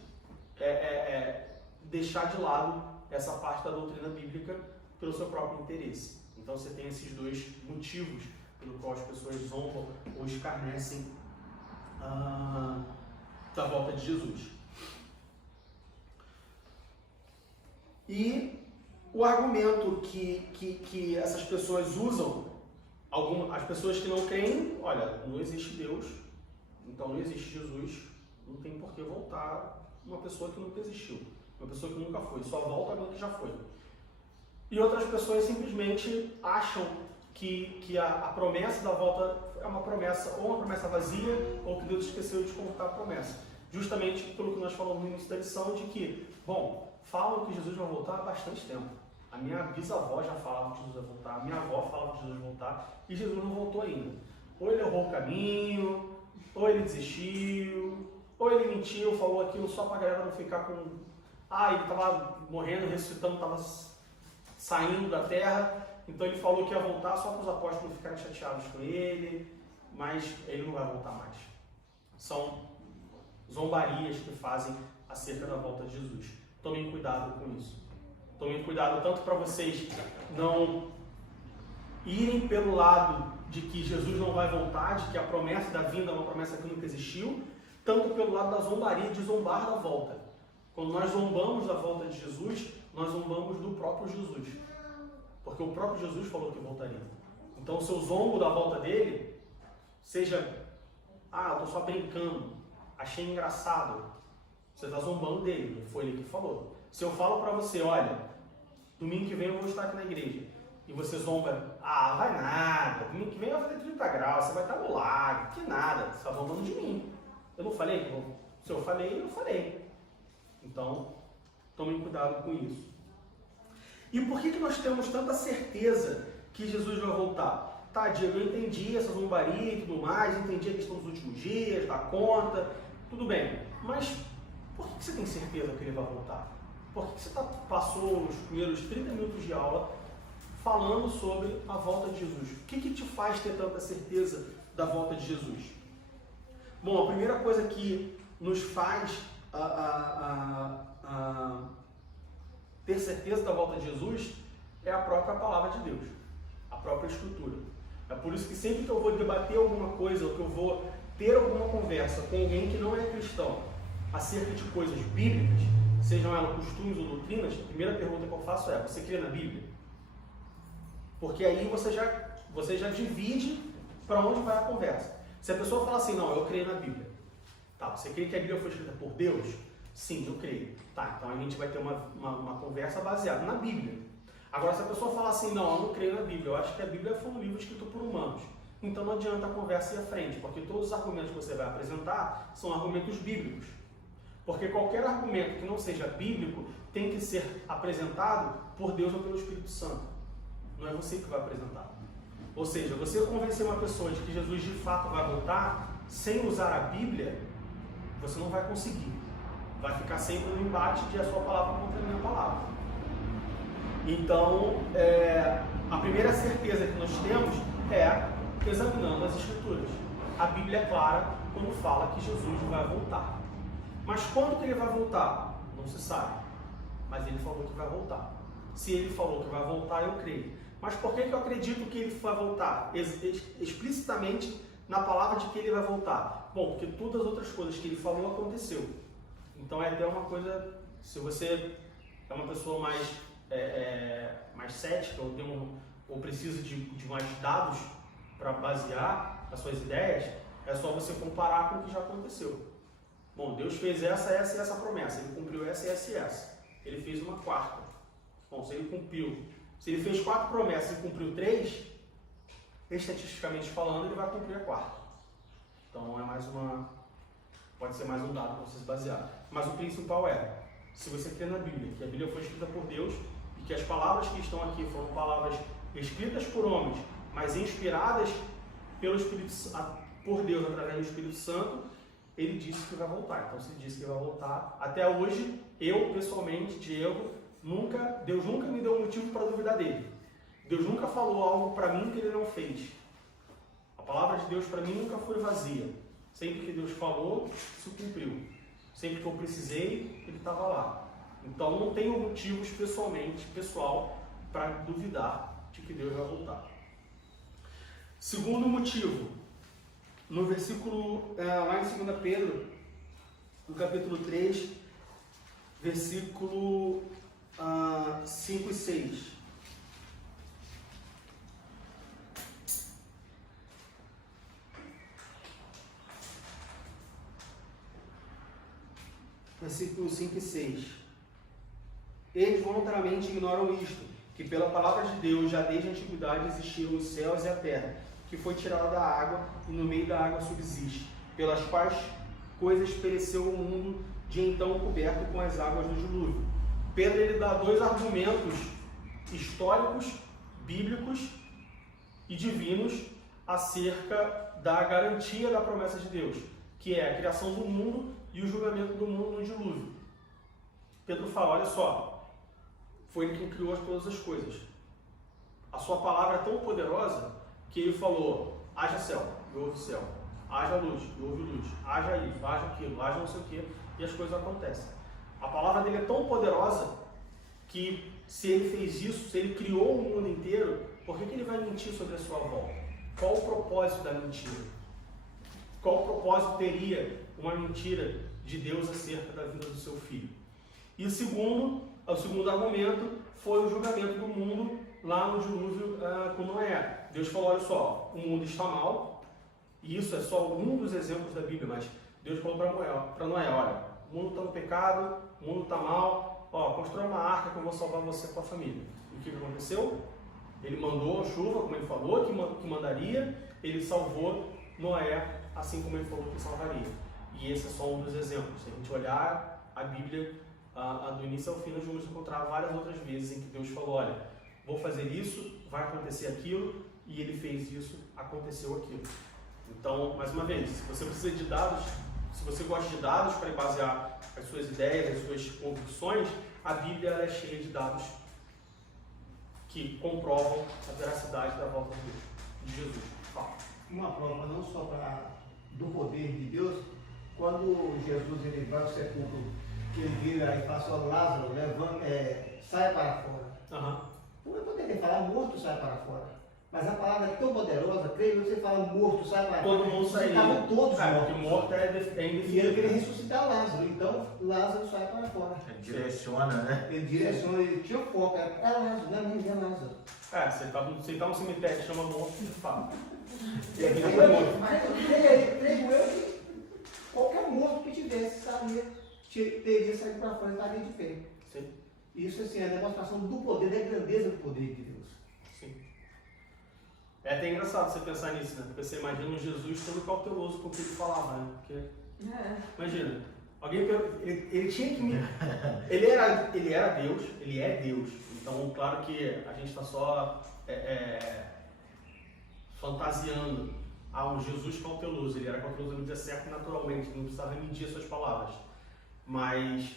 deixar de lado essa parte da doutrina bíblica pelo seu próprio interesse. Então você tem esses dois motivos pelo qual as pessoas zombam ou escarnecem da volta de Jesus. E o argumento que essas pessoas usam, as pessoas que não creem, olha, não existe Deus, então não existe Jesus, não tem por que voltar uma pessoa que nunca existiu, uma pessoa que nunca foi, só volta alguém que já foi. E outras pessoas simplesmente acham que a promessa da volta é uma promessa, ou uma promessa vazia, ou que Deus esqueceu de contar a promessa. Justamente pelo que nós falamos no início da lição, de que, bom, falam que Jesus vai voltar há bastante tempo. A minha bisavó já falava que Jesus vai voltar, a minha avó falava que Jesus vai voltar, e Jesus não voltou ainda. Ou ele errou o caminho, ou ele desistiu, ou ele mentiu, falou aquilo só para a galera não ficar com... ele estava morrendo, ressuscitando, estava saindo da terra, então ele falou que ia voltar só para os apóstolos não ficarem chateados com ele, mas ele não vai voltar mais. São zombarias que fazem acerca da volta de Jesus. Tomem cuidado com isso. Tomem cuidado tanto para vocês não irem pelo lado de que Jesus não vai voltar, de que a promessa da vinda é uma promessa que nunca existiu, tanto pelo lado da zombaria, de zombar da volta. Quando nós zombamos da volta de Jesus, nós zombamos do próprio Jesus. Porque o próprio Jesus falou que voltaria. Então o seu zombo da volta dele, seja, eu estou só brincando, achei engraçado, você está zombando dele, não foi ele que falou. Se eu falo para você, olha, domingo que vem eu vou estar aqui na igreja, e você zomba, vai nada, domingo que vem eu vou fazer 30 graus, você vai estar no lago, que nada, você está zombando de mim. Eu não falei? Se eu falei, eu falei. Então, tomem cuidado com isso. E por que nós temos tanta certeza que Jesus vai voltar? Tá, Diego, eu entendi essa zombaria e tudo mais, entendi a questão dos últimos dias, da conta, tudo bem. Mas por que você tem certeza que ele vai voltar? Por que você passou os primeiros 30 minutos de aula falando sobre a volta de Jesus? O que te faz ter tanta certeza da volta de Jesus? Bom, a primeira coisa que nos faz ter certeza da volta de Jesus é a própria palavra de Deus, a própria Escritura. É por isso que sempre que eu vou debater alguma coisa, ou que eu vou ter alguma conversa com alguém que não é cristão acerca de coisas bíblicas, sejam elas costumes ou doutrinas, a primeira pergunta que eu faço é: você crê na Bíblia? Porque aí você já divide para onde vai a conversa. Se a pessoa fala assim, não, eu creio na Bíblia. Tá, você crê que a Bíblia foi escrita por Deus? Sim, eu creio. Tá, então a gente vai ter uma conversa baseada na Bíblia. Agora, se a pessoa falar assim, não, eu não creio na Bíblia, eu acho que a Bíblia foi um livro escrito por humanos. Então não adianta a conversa ir à frente, porque todos os argumentos que você vai apresentar são argumentos bíblicos. Porque qualquer argumento que não seja bíblico tem que ser apresentado por Deus ou pelo Espírito Santo. Não é você que vai apresentar. Ou seja, você convencer uma pessoa de que Jesus de fato vai voltar sem usar a Bíblia, você não vai conseguir. Vai ficar sempre no embate de a sua palavra contra a minha palavra. Então, a primeira certeza que nós temos é examinando as Escrituras. A Bíblia é clara quando fala que Jesus vai voltar. Mas quando que ele vai voltar? Não se sabe. Mas ele falou que vai voltar. Se ele falou que vai voltar, eu creio. Mas por que eu acredito que ele vai voltar? Explicitamente na palavra de que ele vai voltar. Bom, porque todas as outras coisas que ele falou aconteceu. Então é até uma coisa, se você é uma pessoa mais cética ou precisa de mais dados para basear as suas ideias, é só você comparar com o que já aconteceu. Bom, Deus fez essa e essa promessa, ele cumpriu essa e essa. Ele fez uma quarta. Bom, se ele cumpriu, se ele fez 4 promessas e cumpriu 3, estatisticamente falando, ele vai cumprir a quarta. Então pode ser mais um dado para você se basear. Mas o principal se você crê na Bíblia, que a Bíblia foi escrita por Deus e que as palavras que estão aqui foram palavras escritas por homens, mas inspiradas por Deus através do Espírito Santo, ele disse que vai voltar. Então, se ele disse que vai voltar, até hoje, eu pessoalmente, Diego, Deus nunca me deu motivo para duvidar dele. Deus nunca falou algo para mim que ele não fez. A palavra de Deus para mim nunca foi vazia. Sempre que Deus falou, isso cumpriu. Sempre que eu precisei, ele estava lá. Então não tenho motivos pessoal, para duvidar de que Deus vai voltar. Segundo motivo, no versículo, lá em 2 Pedro, no capítulo 3, versículo 5 e 6. Versículos 5 e 6. Eles voluntariamente ignoram isto, que pela palavra de Deus já desde a antiguidade existiram os céus e a terra, que foi tirada da água e no meio da água subsiste, pelas quais coisas pereceu o mundo de então coberto com as águas do dilúvio. Pedro ele dá 2 argumentos históricos, bíblicos e divinos acerca da garantia da promessa de Deus, que é a criação do mundo e o julgamento do mundo no dilúvio. Pedro fala, olha só, foi ele quem criou todas as coisas. A sua palavra é tão poderosa que ele falou, haja céu, e houve céu, haja luz, e houve luz, haja isso, haja aquilo, haja não sei o que, e as coisas acontecem. A palavra dele é tão poderosa que se ele fez isso, se ele criou o mundo inteiro, por que ele vai mentir sobre a sua volta? qual o propósito da mentira? Qual propósito teria uma mentira de Deus acerca da vida do seu filho? E o segundo argumento foi o julgamento do mundo lá no dilúvio com Noé. Deus falou, olha só, o mundo está mal, e isso é só um dos exemplos da Bíblia, mas Deus falou para Noé, olha, o mundo está no pecado, o mundo está mal, constrói uma arca que eu vou salvar você e a tua família. E o que aconteceu? Ele mandou a chuva, como ele falou que mandaria, ele salvou Noé, assim como ele falou que salvaria. E esse é só um dos exemplos. Se a gente olhar a Bíblia do início ao fim, nós vamos encontrar várias outras vezes em que Deus falou, olha, vou fazer isso, vai acontecer aquilo, e ele fez isso, aconteceu aquilo. Então, mais uma vez, se você precisa de dados, se você gosta de dados para basear as suas ideias, as suas convicções, a Bíblia é cheia de dados que comprovam a veracidade da volta de Jesus. Fala. Uma prova não só do poder de Deus, quando Jesus ele vai ao sepulcro, que ele vira e fala assim, Lázaro, saia para fora. Não poderia falar morto, sai para fora. Mas a palavra é tão poderosa, creio que você fala morto, sai para fora. Todo mundo sairia. Estavam todos mortos. Porque morto é E ele indefinível. queria ressuscitar Lázaro, então Lázaro sai para fora. Ele direciona, né? Ele direciona, ele tinha foco, é Lázaro, não é ninguém, é Lázaro. Você tá no cemitério, chama morto e fala. Creio eu que qualquer morto que tivesse teria saído para fora e estaria de pé. Sim. Isso assim, é a demonstração do poder, da grandeza do poder de Deus. Sim. É até engraçado você pensar nisso, né? Porque você imagina um Jesus todo cauteloso com o que ele falava, né? Porque, imagina, alguém ele tinha que me... Ele era Deus, ele é Deus. Então, claro que a gente está só fantasiando um Jesus cauteloso. Ele era cauteloso no dia certo naturalmente, não precisava medir suas palavras. Mas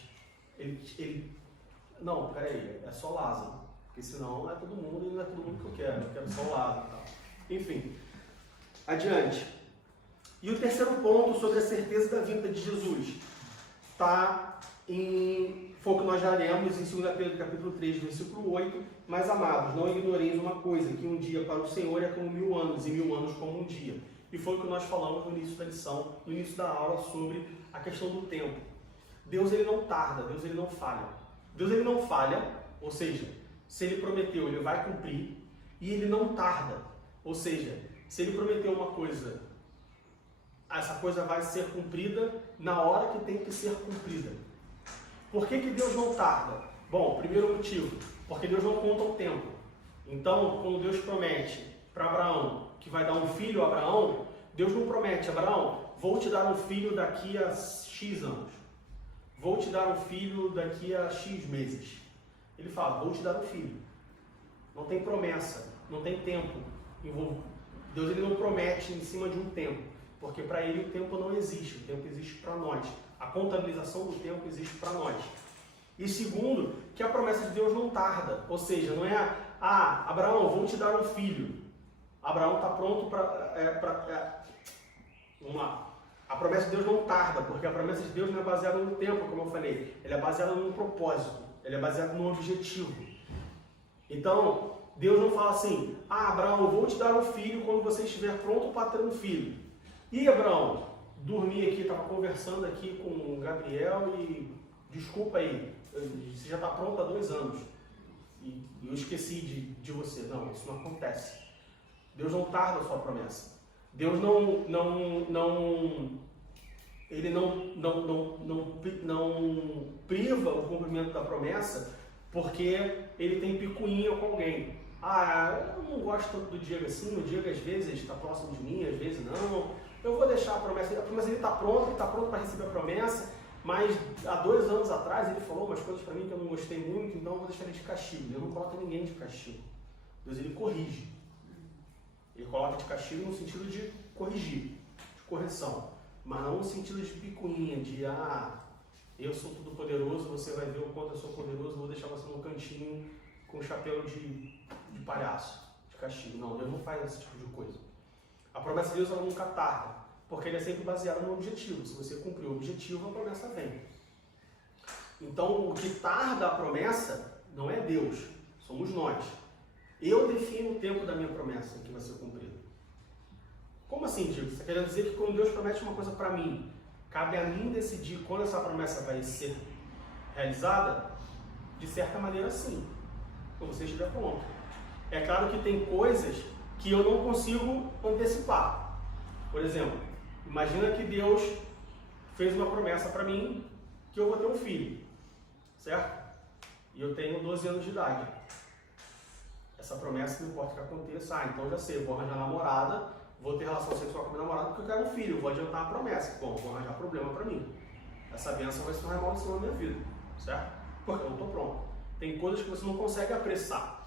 não, peraí, é só Lázaro. Porque senão não é todo mundo e não é todo mundo que eu quero só Lázaro e tal. Enfim, adiante. E o terceiro ponto sobre a certeza da vinda de Jesus foi o que nós já lemos em 2 Pedro capítulo 3, versículo 8. Mas amados, não ignoreis uma coisa, que um dia para o Senhor é como 1000 anos, e 1000 anos como um dia. E foi o que nós falamos no início da lição, no início da aula, sobre a questão do tempo. Deus ele não tarda, Deus ele não falha. Deus ele não falha, ou seja, se ele prometeu, ele vai cumprir, e ele não tarda. Ou seja, se ele prometeu uma coisa, essa coisa vai ser cumprida na hora que tem que ser cumprida. Por que Deus não tarda? Bom, primeiro motivo, porque Deus não conta o tempo. Então, quando Deus promete para Abraão que vai dar um filho a Abraão, Deus não promete, Abraão, vou te dar um filho daqui a X anos. Vou te dar um filho daqui a X meses. Ele fala, vou te dar um filho. Não tem promessa, não tem tempo envolvido. Deus ele não promete em cima de um tempo, porque para ele o tempo não existe, o tempo existe para nós. A contabilização do tempo existe para nós. E segundo, que a promessa de Deus não tarda, ou seja, não é, Abraão, vou te dar um filho. Abraão está pronto para... Vamos lá. A promessa de Deus não tarda, porque a promessa de Deus não é baseada no tempo, como eu falei. Ela é baseada num propósito, ela é baseada num objetivo. Então, Deus não fala assim, Abraão, eu vou te dar um filho quando você estiver pronto para ter um filho. E Abraão, dormi aqui, estava conversando aqui com o Gabriel e desculpa aí, você já está pronto há 2 anos. E eu esqueci de você. Não, isso não acontece. Deus não tarda a sua promessa. Deus ele não priva o cumprimento da promessa porque ele tem picuinha com alguém. Eu não gosto tanto do Diego assim, o Diego às vezes está próximo de mim, às vezes não. Eu vou deixar a promessa ele está pronto para receber a promessa, mas há 2 anos atrás ele falou umas coisas para mim que eu não gostei muito, então eu vou deixar ele de castigo. Deus não coloca ninguém de castigo. Deus ele corrige. Ele coloca de castigo no sentido de corrigir, de correção, mas não no sentido de picuinha, de eu sou todo poderoso, você vai ver o quanto eu sou poderoso, vou deixar você no cantinho com um chapéu de palhaço, de castigo. Não, Deus não faz esse tipo de coisa. A promessa de Deus ela nunca tarda, porque ele é sempre baseado no objetivo. Se você cumprir o objetivo, a promessa vem. Então, o que tarda a promessa não é Deus, somos nós. Eu defino o tempo da minha promessa que vai ser cumprida. Como assim, Diego? Você está querendo dizer que quando Deus promete uma coisa para mim, cabe a mim decidir quando essa promessa vai ser realizada? De certa maneira, sim. Quando você estiver pronto. É claro que tem coisas que eu não consigo antecipar. Por exemplo, imagina que Deus fez uma promessa para mim que eu vou ter um filho, certo? E eu tenho 12 anos de idade. Essa promessa, não importa o que aconteça, então já sei, eu vou arranjar namorada, vou ter relação sexual com a minha namorada porque eu quero um filho, eu vou adiantar a promessa. Bom, vou arranjar problema para mim. Essa bênção vai se tornar maldição na minha vida, certo? Porque eu não estou pronto. Tem coisas que você não consegue apressar.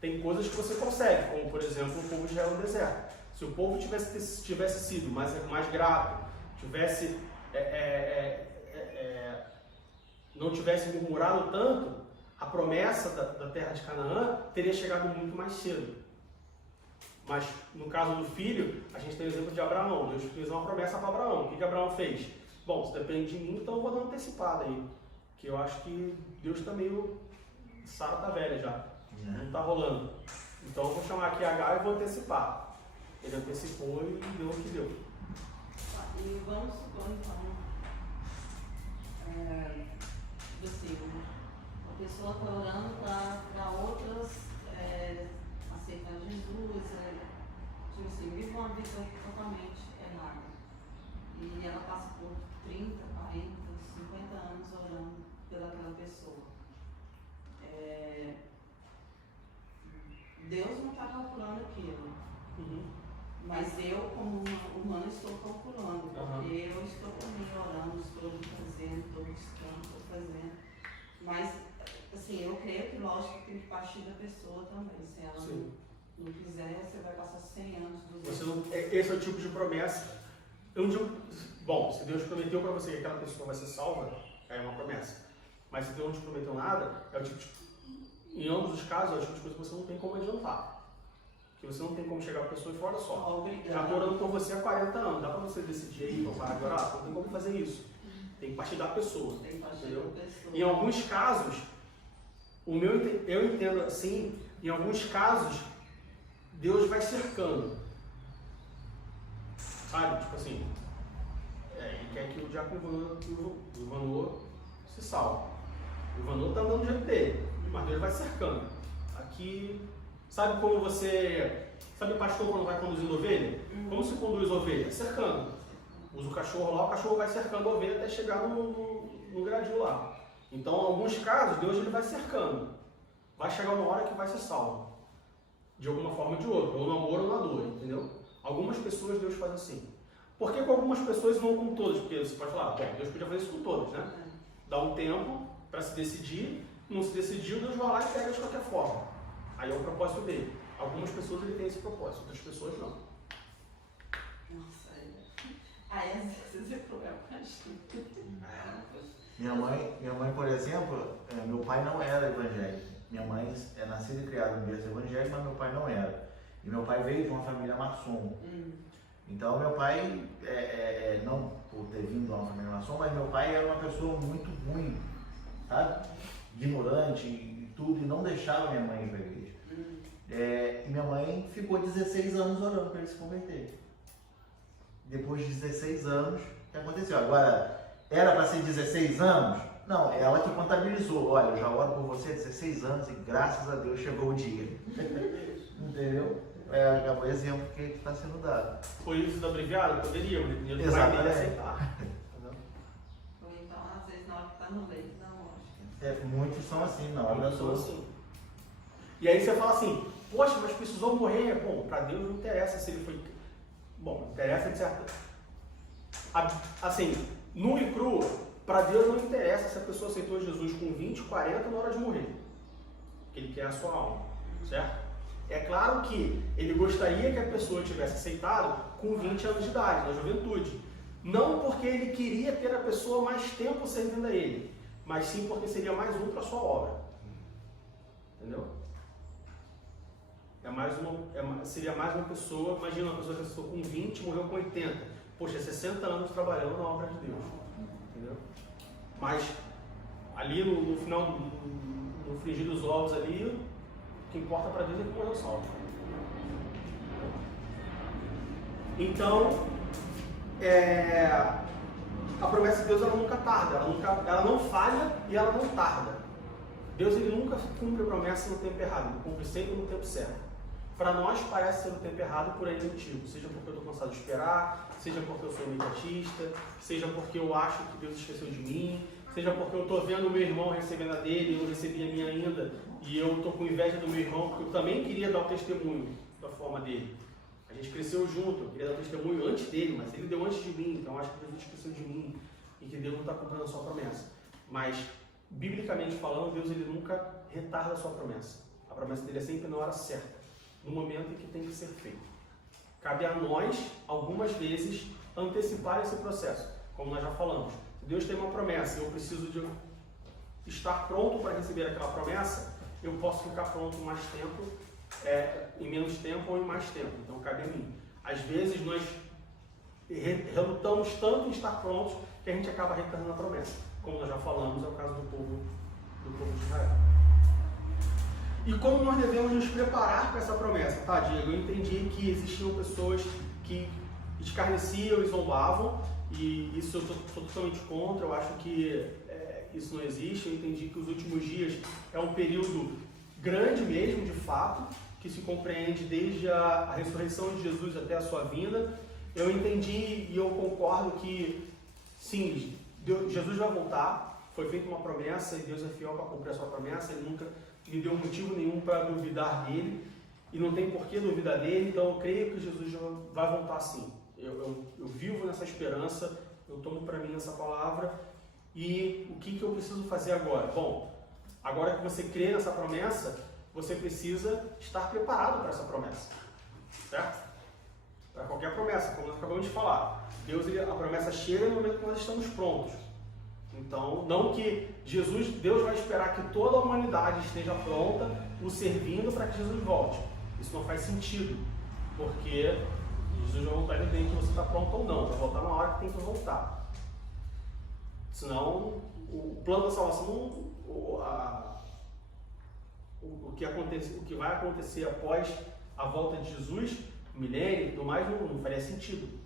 Tem coisas que você consegue, como por exemplo o povo de Israel no deserto. Se o povo tivesse sido mais grato, não tivesse murmurado tanto, a promessa da terra de Canaã teria chegado muito mais cedo. Mas no caso do filho, a gente tem o exemplo de Abraão. Deus fez uma promessa para Abraão. O que Abraão fez? Bom, se depende de mim, então eu vou dar uma antecipada aí. Que eu acho que Deus está meio... Sara está velha já. Não está rolando. Então eu vou chamar aqui Agar e vou antecipar. Ele antecipou e deu o que deu. E vamos supor então, assim, a pessoa está orando para outras aceitar Jesus, tipo assim, vive uma vida totalmente errada. E ela passa por 30, 40, 50 anos orando pelaquela pessoa. Deus não está calculando aquilo. Mas eu, como humano, estou calculando. Porque eu estou também orando, estou fazendo, estou buscando, estou fazendo. Mas, assim, eu creio que, lógico, tem que partir da pessoa também. Se ela não quiser, você vai passar 100 anos, 200 anos. Esse é o tipo de promessa. Bom, se Deus prometeu para você que aquela pessoa vai ser salva, é uma promessa. Mas se Deus não te prometeu nada, é o tipo de... Em ambos os casos, é o tipo de coisa que você não tem como adiantar. Que você não tem como chegar para a pessoa e falar, olha só, já estou orando por você há 40 anos, dá para você decidir aí, para parar de orar? Não tem como fazer isso. Tem que partir da pessoa. Tem que partir entendeu? da pessoa. Em alguns casos, eu entendo assim, em alguns casos, Deus vai cercando. Sabe? Tipo assim, ele quer que o diácono Ivanor se salve. O Ivanor está andando do jeito dele, mas Deus vai cercando. Aqui, sabe como você... Sabe o pastor quando vai conduzindo ovelha? Como se conduz ovelha? Cercando. Usa o cachorro lá, o cachorro vai cercando a ovelha até chegar no gradil lá. Então, em alguns casos, Deus ele vai cercando. Vai chegar uma hora que vai ser salvo. De alguma forma ou de outra. Ou no amor ou na dor, entendeu? Algumas pessoas Deus faz assim. Por que com algumas pessoas e não com todas? Porque você pode falar, bom, Deus podia fazer isso com todas, né? Dá um tempo para se decidir. Não se decidiu, Deus vai lá e pega de qualquer forma. Aí é o propósito dele. Algumas pessoas ele tem esse propósito, outras pessoas não. Nossa, aí às vezes é cruel pra gente. Minha mãe, por exemplo, meu pai não era evangélico. Minha mãe é nascida e criada no berço evangélico, mas meu pai não era. E meu pai veio de uma família maçom. Então meu pai, não por ter vindo de uma família maçom, mas meu pai era uma pessoa muito ruim, sabe? Ignorante e tudo, e não deixava minha mãe ir para a igreja. E minha mãe ficou 16 anos orando para ele se converter. Depois de 16 anos, o que aconteceu? Agora, era para ser 16 anos? Não, ela que contabilizou. Olha, eu já oro por você há 16 anos e graças a Deus chegou o dia. Entendeu? É o exemplo que está sendo dado. Foi isso da abreviada? Poderia, o dinheiro do pai Exatamente. dele aceitar. Ou então, às vezes, na hora que está no leito, dá lógica. Muitos são assim, na hora da Então, sua. assim. E aí você fala assim, poxa, mas precisou morrer. Bom, para Deus não interessa se ele foi... Bom, interessa de certa... Assim, nu e cru, para Deus não interessa se a pessoa aceitou Jesus com 20, 40 na hora de morrer. Ele quer a sua alma, certo? É claro que ele gostaria que a pessoa tivesse aceitado com 20 anos de idade, na juventude. Não porque ele queria ter a pessoa mais tempo servindo a ele, mas sim porque seria mais um para a sua obra. Entendeu? Seria mais uma pessoa, imagina uma pessoa que aceitou com 20 e morreu com 80. Poxa, 60 anos trabalhando na obra de Deus. Entendeu? Mas ali no final, no frigir dos ovos ali, o que importa para Deus é que morreu salvo. Então, a promessa de Deus ela nunca tarda, ela não falha e ela não tarda. Deus ele nunca cumpre a promessa no tempo errado, ele cumpre sempre no tempo certo. Para nós parece ser no tempo errado por N motivo, seja porque eu estou cansado de esperar, seja porque eu sou imediatista, seja porque eu acho que Deus esqueceu de mim, seja porque eu estou vendo o meu irmão recebendo a dele e eu não recebi a minha ainda, e eu estou com inveja do meu irmão porque eu também queria dar o testemunho da forma dele. A gente cresceu junto, eu queria dar o testemunho antes dele, mas ele deu antes de mim, então eu acho que Deus esqueceu de mim e que Deus não está cumprindo a sua promessa. Mas, biblicamente falando, Deus ele nunca retarda a sua promessa. A promessa dele é sempre na hora certa, no momento em que tem que ser feito. Cabe a nós, algumas vezes, antecipar esse processo, como nós já falamos. Se Deus tem uma promessa e eu preciso de estar pronto para receber aquela promessa, eu posso ficar pronto em mais tempo, em menos tempo ou em mais tempo. Então cabe a mim. Às vezes nós relutamos tanto em estar prontos que a gente acaba retardando a promessa. Como nós já falamos, é o caso do povo de Israel. E como nós devemos nos preparar para essa promessa? Tá, Diego, eu entendi que existiam pessoas que escarneciam e zombavam, e isso eu estou totalmente contra, eu acho que isso não existe. Eu entendi que os últimos dias é um período grande mesmo, de fato, que se compreende desde a ressurreição de Jesus até a sua vinda. Eu entendi e eu concordo que, sim, Jesus vai voltar, foi feita uma promessa e Deus é fiel para cumprir a sua promessa, ele nunca me deu motivo nenhum para duvidar dele, e não tem por que duvidar dele, então eu creio que Jesus vai voltar sim. Eu vivo nessa esperança, eu tomo para mim essa palavra, e o que eu preciso fazer agora? Bom, agora que você crê nessa promessa, você precisa estar preparado para essa promessa, certo? Para qualquer promessa, como nós acabamos de falar. A promessa chega no momento que nós estamos prontos. Então, não que Deus vai esperar que toda a humanidade esteja pronta, o servindo para que Jesus volte. Isso não faz sentido, porque Jesus vai voltar independente se você está pronto ou não, vai voltar na hora que tem que voltar. Senão, o plano da salvação, o que vai acontecer após a volta de Jesus, milênio e tudo mais, não faria sentido.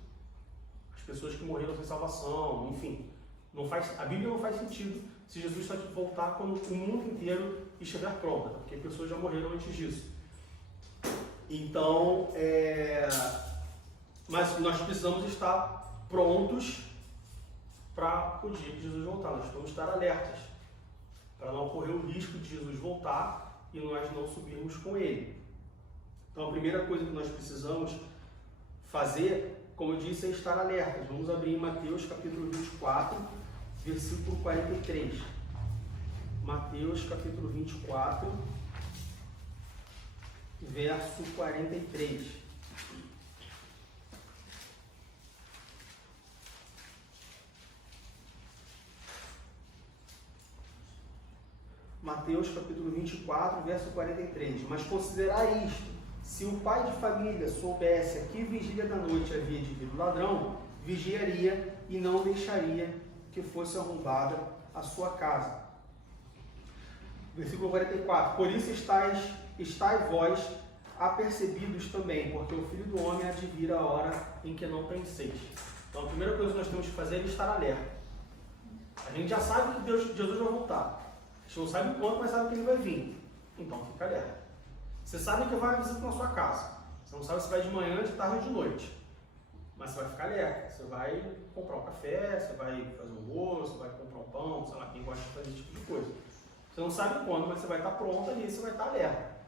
As pessoas que morreram sem salvação, enfim, a Bíblia não faz sentido se Jesus só voltar quando o mundo inteiro estiver pronto, porque pessoas já morreram antes disso. Então, mas nós precisamos estar prontos para o dia que Jesus voltar. Nós precisamos estar alertas para não correr o risco de Jesus voltar e nós não subirmos com ele. Então, a primeira coisa que nós precisamos fazer, como eu disse, é estar alertas. Vamos abrir em Mateus capítulo 24, versículo 43. Mateus capítulo 24, verso 43. Mateus capítulo 24, verso 43. Mas considerai isto: se o pai de família soubesse a que vigília da noite havia de vir o ladrão, vigiaria e não deixaria que fosse arrombada a sua casa. Versículo 44. Por isso estai vós apercebidos também, porque o Filho do Homem há de vir a hora em que não penseis. Então, a primeira coisa que nós temos que fazer é estar alerta. A gente já sabe que Jesus vai voltar. A gente não sabe quando, mas sabe que ele vai vir. Então, fica alerta. Você sabe que vai uma visita na sua casa. Você não sabe se vai de manhã, de tarde ou de noite. Mas você vai ficar alerta. Você vai comprar um café, você vai fazer um almoço, vai comprar um pão, sei lá, quem gosta de fazer esse tipo de coisa. Você não sabe quando, mas você vai estar pronto ali, você vai estar alerta.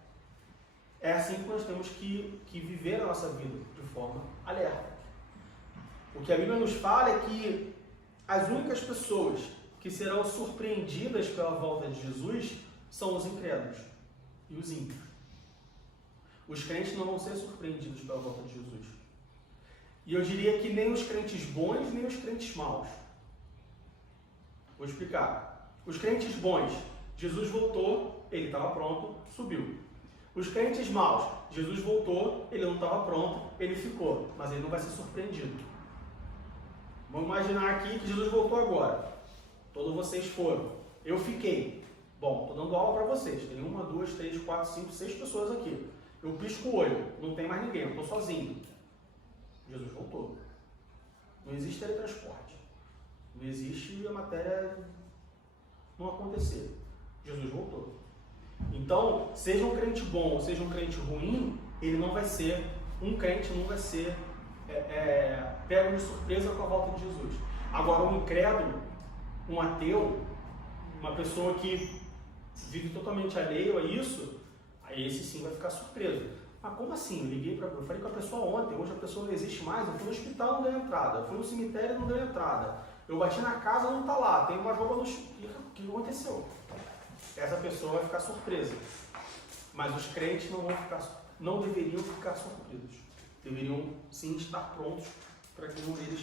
É assim que nós temos que viver a nossa vida, de forma alerta. O que a Bíblia nos fala é que as únicas pessoas que serão surpreendidas pela volta de Jesus são os incrédulos e os ímpios. Os crentes não vão ser surpreendidos pela volta de Jesus. E eu diria que nem os crentes bons, nem os crentes maus. Vou explicar. Os crentes bons, Jesus voltou, ele estava pronto, subiu. Os crentes maus, Jesus voltou, ele não estava pronto, ele ficou, mas ele não vai ser surpreendido. Vamos imaginar aqui que Jesus voltou agora. Todos vocês foram. Eu fiquei. Bom, estou dando aula para vocês. Tem 1, 2, 3, 4, 5, 6 pessoas aqui. Eu pisco o olho, não tem mais ninguém, eu estou sozinho. Jesus voltou. Não existe teletransporte. Não existe a matéria não acontecer. Jesus voltou. Então, seja um crente bom ou seja um crente ruim, ele não vai ser, um crente não vai ser pego de surpresa com a volta de Jesus. Agora, um incrédulo, um ateu, uma pessoa que vive totalmente alheio a isso, aí esse sim vai ficar surpreso. Mas como assim? Eu falei com a pessoa ontem, hoje a pessoa não existe mais, eu fui no hospital, não deu entrada, eu fui no cemitério, não deu entrada, eu bati na casa, não está lá, tem uma roupa no chão. O que aconteceu? Essa pessoa vai ficar surpresa. Mas os crentes não deveriam ficar surpresos. Deveriam sim estar prontos para que um deles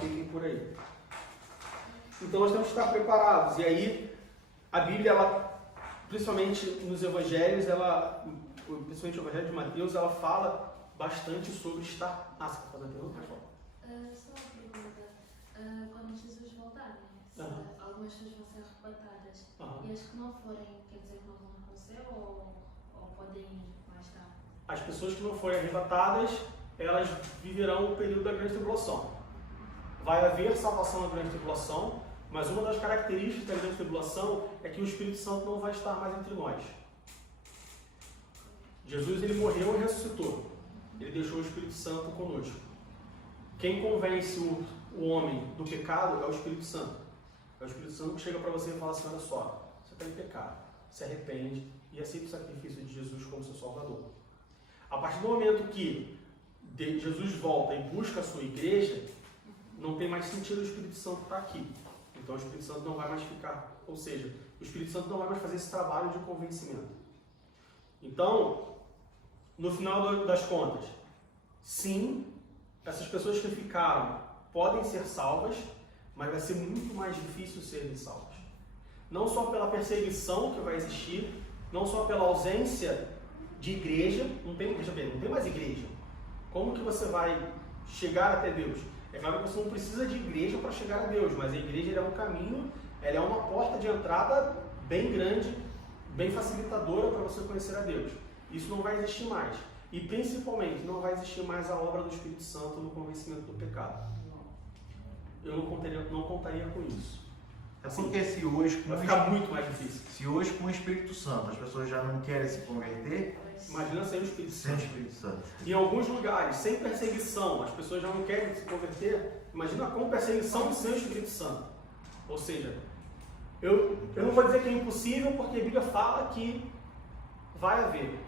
fiquem por aí. Então nós temos que estar preparados. E aí a Bíblia, principalmente nos evangelhos, principalmente o Evangelho de Mateus, ela fala bastante sobre estar... Você quer fazer a pergunta? Pode falar. Só uma pergunta. Quando Jesus voltar, né? Algumas pessoas vão ser arrebatadas. E as que não forem, quer dizer que não vão acontecer ou podem ir mais tarde? As pessoas que não forem arrebatadas, elas viverão o período da grande tribulação. Vai haver salvação na grande tribulação, mas uma das características da grande tribulação é que o Espírito Santo não vai estar mais entre nós. Jesus, ele morreu e ressuscitou. Ele deixou o Espírito Santo conosco. Quem convence o homem do pecado é o Espírito Santo. É o Espírito Santo que chega para você e fala assim: olha só, você está em pecado, se arrepende e aceita o sacrifício de Jesus como seu Salvador. A partir do momento que Jesus volta e busca a sua igreja, não tem mais sentido o Espírito Santo estar aqui. Então o Espírito Santo não vai mais ficar, ou seja, o Espírito Santo não vai mais fazer esse trabalho de convencimento. Então, no final das contas, sim, essas pessoas que ficaram podem ser salvas, mas vai ser muito mais difícil serem salvas. Não só pela perseguição que vai existir, não só pela ausência de igreja, veja bem, não tem mais igreja. Como que você vai chegar até Deus? É claro que você não precisa de igreja para chegar a Deus, mas a igreja é um caminho, ela é uma porta de entrada bem grande, bem facilitadora para você conhecer a Deus. Isso não vai existir mais. E principalmente, não vai existir mais a obra do Espírito Santo no convencimento do pecado. Eu não contaria com isso. É porque se hoje... Vai ficar muito mais difícil. Se hoje com o Espírito Santo as pessoas já não querem se converter... Imagina sem o Espírito Santo. Sem o Espírito Santo. Em alguns lugares, sem perseguição, as pessoas já não querem se converter. Imagina com perseguição sem o Espírito Santo. Ou seja, eu não vou dizer que é impossível, porque a Bíblia fala que vai haver.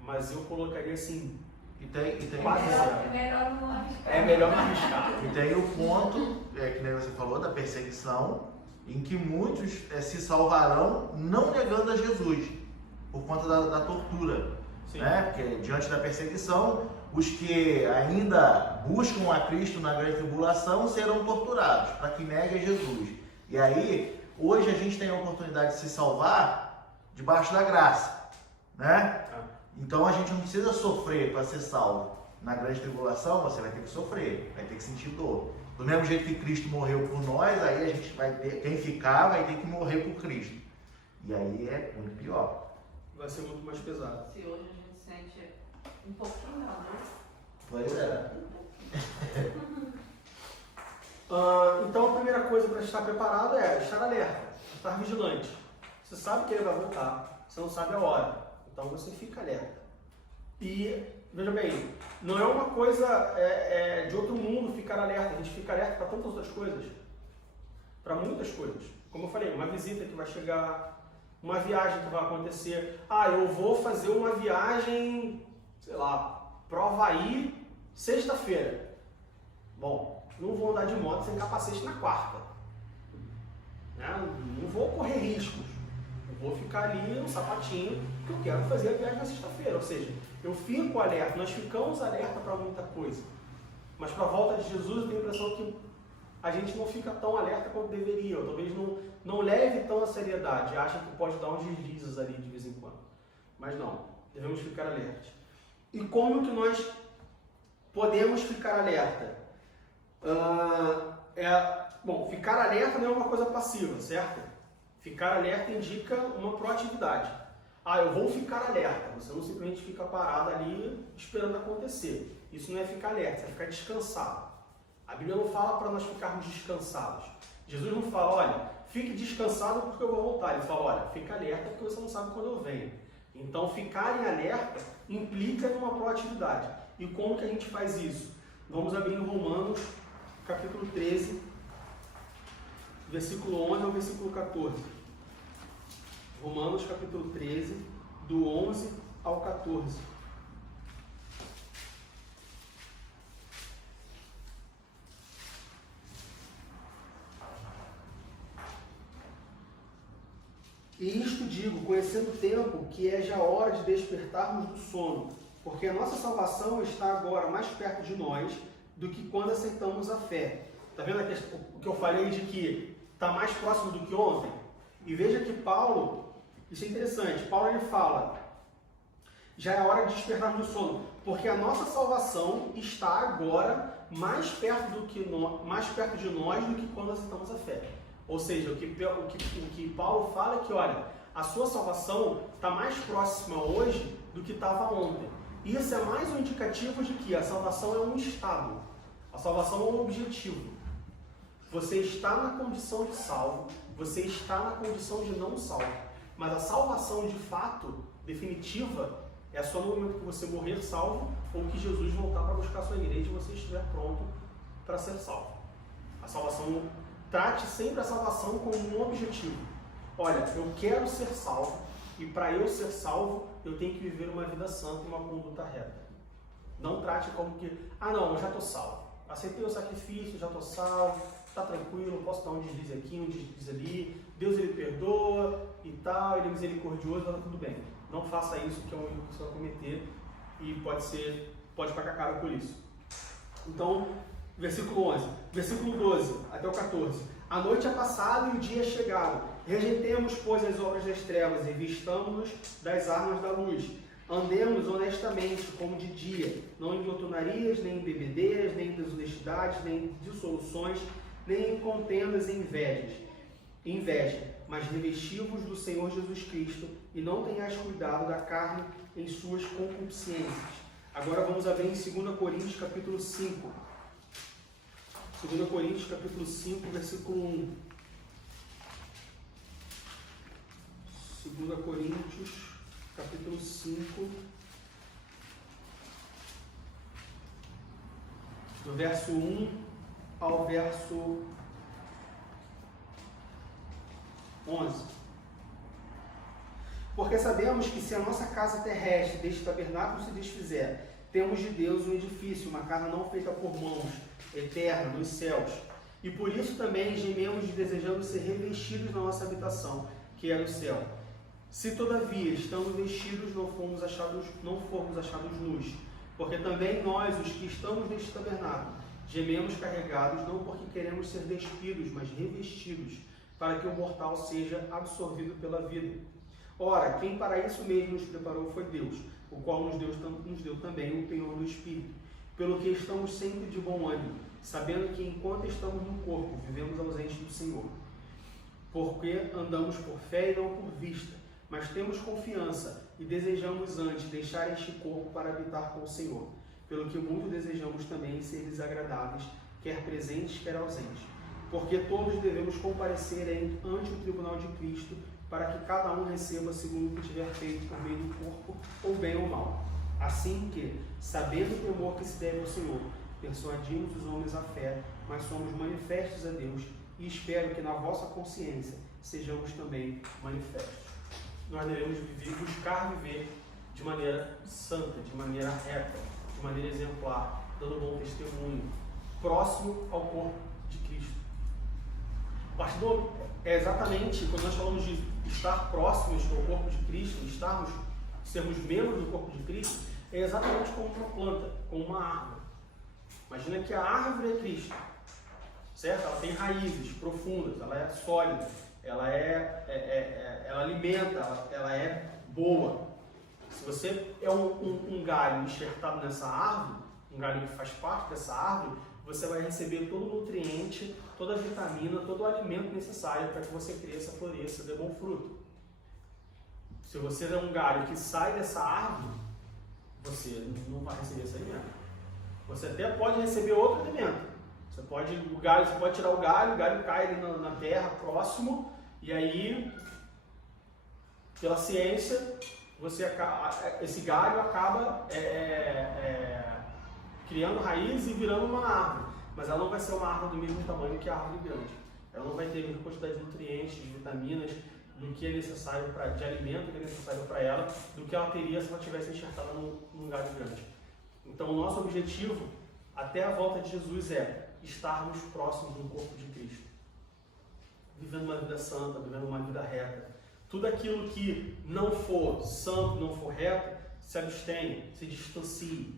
Mas eu colocaria assim... É melhor não arriscar. E tem o ponto, que nem você falou, da perseguição, em que muitos se salvarão não negando a Jesus, por conta da tortura. Né? Porque diante da perseguição, os que ainda buscam a Cristo na grande tribulação serão torturados, para que neguem Jesus. E aí, hoje a gente tem a oportunidade de se salvar debaixo da graça. Né? Então a gente não precisa sofrer para ser salvo. Na grande tribulação você vai ter que sofrer, vai ter que sentir dor. Do mesmo jeito que Cristo morreu por nós, aí a gente vai ter, quem ficar vai ter que morrer por Cristo. E aí é muito pior. Vai ser muito mais pesado. Se hoje a gente sente um pouquinho da dor. Pois é. Então a primeira coisa para estar preparado é estar alerta, estar vigilante. Você sabe que ele vai voltar, você não sabe a hora. Então você fica alerta. E, veja bem, não é uma coisa de outro mundo ficar alerta. A gente fica alerta para tantas outras coisas. Para muitas coisas. Como eu falei, uma visita que vai chegar, uma viagem que vai acontecer. Eu vou fazer uma viagem, sei lá, pro Havaí sexta-feira. Bom, não vou andar de moto sem capacete na quarta. Não vou correr riscos. Vou ficar ali no sapatinho, que eu quero fazer a viagem na sexta-feira. Ou seja, eu fico alerta, nós ficamos alerta para muita coisa. Mas para a volta de Jesus eu tenho a impressão que a gente não fica tão alerta quanto deveria. Ou talvez não leve tão a seriedade. Acha que pode dar uns deslizes ali de vez em quando. Mas não, devemos ficar alertas. E como que nós podemos ficar alerta? Bom, ficar alerta não é uma coisa passiva, certo? Ficar alerta indica uma proatividade. Eu vou ficar alerta. Você não simplesmente fica parado ali esperando acontecer. Isso não é ficar alerta, isso é ficar descansado. A Bíblia não fala para nós ficarmos descansados. Jesus não fala, olha, fique descansado porque eu vou voltar. Ele fala, olha, fica alerta porque você não sabe quando eu venho. Então, ficar em alerta implica numa proatividade. E como que a gente faz isso? Vamos abrir em Romanos, capítulo 13, versículo 11 ao versículo 14. Romanos, capítulo 13, do 11 ao 14. E isto digo, conhecendo o tempo, que é já hora de despertarmos do sono, porque a nossa salvação está agora mais perto de nós do que quando aceitamos a fé. Está vendo o que eu falei de que está mais próximo do que ontem? E veja que Paulo, isso é interessante, Paulo ele fala, já é hora de despertarmos do sono, porque a nossa salvação está agora mais perto de nós do que quando aceitamos a fé. Ou seja, o que Paulo fala é que, olha, a sua salvação está mais próxima hoje do que estava ontem. Isso é mais um indicativo de que a salvação é um estado, a salvação é um objetivo. Você está na condição de salvo, você está na condição de não salvo. Mas a salvação de fato, definitiva, é só no momento que você morrer salvo ou que Jesus voltar para buscar a sua igreja e você estiver pronto para ser salvo. A salvação, trate sempre a salvação como um objetivo. Olha, eu quero ser salvo e para eu ser salvo eu tenho que viver uma vida santa e uma conduta reta. Não trate como que, não, eu já estou salvo. Aceitei o sacrifício, já estou salvo, está tranquilo, posso dar um deslize aqui, um deslize ali, Deus ele perdoa e tal, ele é misericordioso, está tudo bem. Não faça isso, que é um erro que você vai cometer e pode pagar caro por isso. Então, versículo 11, versículo 12 até o 14. A noite é passada e o dia é chegado. Rejeitemos, pois, as obras das trevas e vistamo-nos das armas da luz. Andemos honestamente, como de dia, não em glutonarias, nem em bebedeiras, nem em desonestidades, nem em dissoluções, nem em contendas e inveja, mas revesti-vos do Senhor Jesus Cristo e não tenhais cuidado da carne em suas concupiscências. Agora vamos abrir em 2 Coríntios capítulo 5. 2 Coríntios capítulo 5, versículo 1. 2 Coríntios capítulo 5, do verso 1 ao verso 11. Porque sabemos que se a nossa casa terrestre deste tabernáculo se desfizer, temos de Deus um edifício, uma casa não feita por mãos, eterna, nos céus. E por isso também gememos desejando ser revestidos na nossa habitação, que é no céu. Se todavia, estando vestidos, não formos achados nus, porque também nós, os que estamos neste tabernáculo, gememos carregados, não porque queremos ser despidos, mas revestidos, para que o mortal seja absorvido pela vida. Ora, quem para isso mesmo nos preparou foi Deus, o qual nos deu também o penhor do Espírito, pelo que estamos sempre de bom ânimo, sabendo que enquanto estamos no corpo, vivemos ausentes do Senhor. Porque andamos por fé e não por vista, mas temos confiança e desejamos antes deixar este corpo para habitar com o Senhor, pelo que muito desejamos também ser desagradáveis, quer presentes, quer ausentes. Porque todos devemos comparecer ante o tribunal de Cristo, para que cada um receba segundo o que tiver feito por meio do corpo, ou bem ou mal. Assim que, sabendo o temor que se deve ao Senhor, persuadimos os homens à fé, mas somos manifestos a Deus, e espero que na vossa consciência sejamos também manifestos. Nós devemos buscar viver de maneira santa, de maneira reta, de maneira exemplar, dando bom testemunho, próximo ao corpo de Cristo. Pastor, é exatamente quando nós falamos de estar próximos ao corpo de Cristo, sermos membros do corpo de Cristo, é exatamente como uma planta, como uma árvore. Imagina que a árvore é Cristo, certo? Ela tem raízes profundas, ela é sólida, ela alimenta, ela é boa. Se você é um galho enxertado nessa árvore, um galho que faz parte dessa árvore, você vai receber todo o nutriente, toda a vitamina, todo o alimento necessário para que você cresça, floresça, dê bom fruto. Se você é um galho que sai dessa árvore, você não vai receber esse alimento. Você até pode receber outro alimento. Você pode tirar o galho cai ali na terra próximo, e aí, pela ciência, esse galho acaba criando raiz e virando uma árvore. Mas ela não vai ser uma árvore do mesmo tamanho que a árvore grande. Ela não vai ter a mesma quantidade de nutrientes, de vitaminas, do que é necessário de alimento que é necessário para ela, do que ela teria se ela tivesse enxertada num galho grande. Então, o nosso objetivo, até a volta de Jesus, é estarmos próximos do corpo de Cristo. Vivendo uma vida santa, vivendo uma vida reta. Tudo aquilo que não for santo, não for reto, se abstenha, se distancie.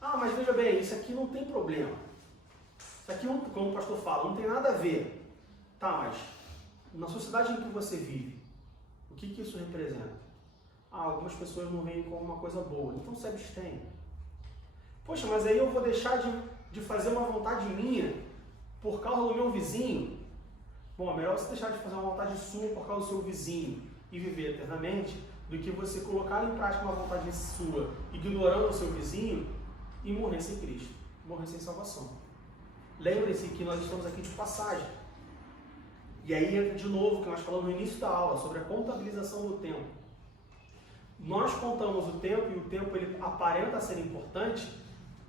Ah, mas veja bem, isso aqui não tem problema. Isso aqui, como o pastor fala, não tem nada a ver. Tá, mas na sociedade em que você vive, o que isso representa? Ah, algumas pessoas não veem como uma coisa boa, então se abstenha. Poxa, mas aí eu vou deixar de fazer uma vontade minha por causa do meu vizinho? Bom, é melhor você deixar de fazer uma vontade sua por causa do seu vizinho e viver eternamente, do que você colocar em prática uma vontade sua, ignorando o seu vizinho, e morrer sem Cristo, morrer sem salvação. Lembre-se que nós estamos aqui de passagem. E aí entra de novo o que nós falamos no início da aula, sobre a contabilização do tempo. Nós contamos o tempo, e o tempo ele aparenta ser importante,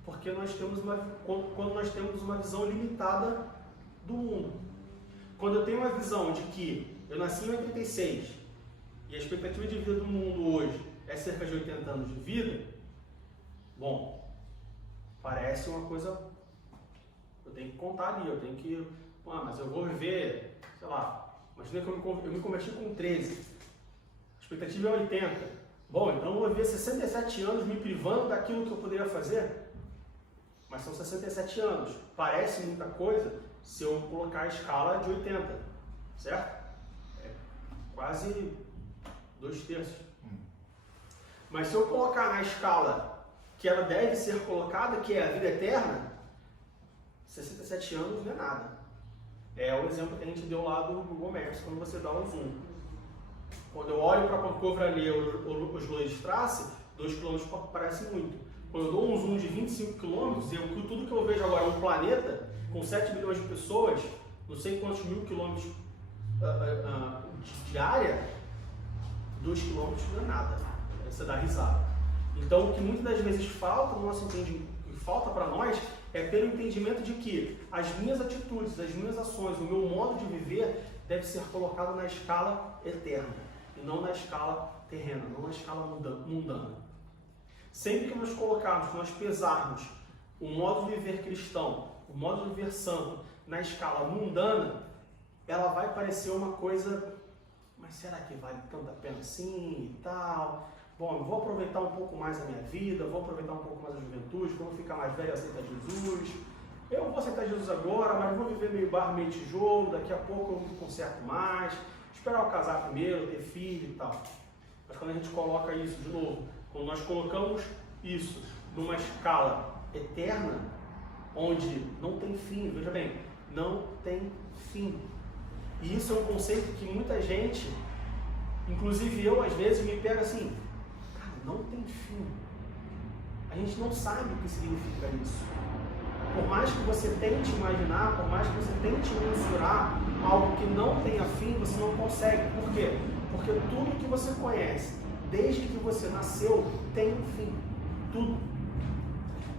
porque quando nós temos uma visão limitada do mundo. Quando eu tenho uma visão de que eu nasci em 86 e a expectativa de vida do mundo hoje é cerca de 80 anos de vida, bom, parece uma coisa, eu tenho que contar ali, eu tenho que, mas eu vou viver, sei lá, imagina que eu me converti com 13, a expectativa é 80, bom, então eu vou viver 67 anos me privando daquilo que eu poderia fazer, mas são 67 anos, parece muita coisa se eu colocar a escala de 80, certo? É quase 2/3. Mas se eu colocar na escala que ela deve ser colocada, que é a vida eterna, 67 anos não é nada. É o exemplo que a gente deu lá do Google Maps, quando você dá um zoom. Quando eu olho para Vancouver ali, os Lois de Trace, 2 km parece muito. Quando eu dou um zoom de 25 km, tudo que eu vejo agora é um planeta com 7 bilhões de pessoas, não sei quantos mil quilômetros de área, 2 km não é nada. Você dá risada. Então, o que muitas das vezes falta no nosso entendimento, falta para nós, é ter o entendimento de que as minhas atitudes, as minhas ações, o meu modo de viver deve ser colocado na escala eterna e não na escala terrena, não na escala mundana. Sempre que nós colocarmos, que nós pesarmos o modo de viver cristão, o modo de viver santo na escala mundana, ela vai parecer uma coisa, mas será que vale tanto a pena assim e tal? Bom, eu vou aproveitar um pouco mais a minha vida, vou aproveitar um pouco mais a juventude, quando eu ficar mais velho, aceitar Jesus. Eu vou aceitar Jesus agora, mas vou viver meio barro, meio tijolo, daqui a pouco eu me conserto mais, esperar eu casar primeiro, ter filho e tal. Mas quando a gente coloca isso de novo, quando nós colocamos isso numa escala eterna, onde não tem fim, veja bem, não tem fim. E isso é um conceito que muita gente, inclusive eu, às vezes, me pega assim, cara, não tem fim. A gente não sabe o que significa isso. Por mais que você tente imaginar, por mais que você tente mensurar algo que não tenha fim, você não consegue. Por quê? Porque tudo que você conhece, desde que você nasceu, tem um fim. Tudo.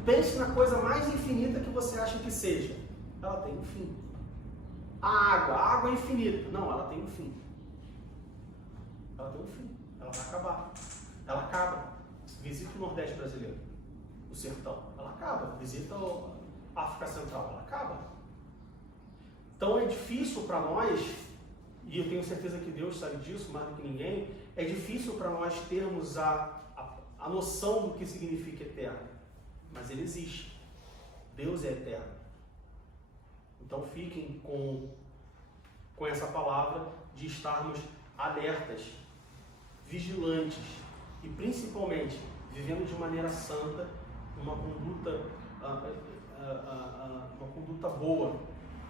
Pense na coisa mais infinita que você acha que seja. Ela tem um fim. A água é infinita. Não, ela tem um fim. Ela tem um fim. Ela vai acabar. Ela acaba. Visita o Nordeste brasileiro. O sertão. Ela acaba. Visita a África Central. Ela acaba. Então é difícil para nós, e eu tenho certeza que Deus sabe disso mais do que ninguém, é difícil para nós termos a noção do que significa eterno. Mas ele existe. Deus é eterno. Então fiquem com essa palavra de estarmos alertas, vigilantes e principalmente vivendo de maneira santa, uma conduta boa,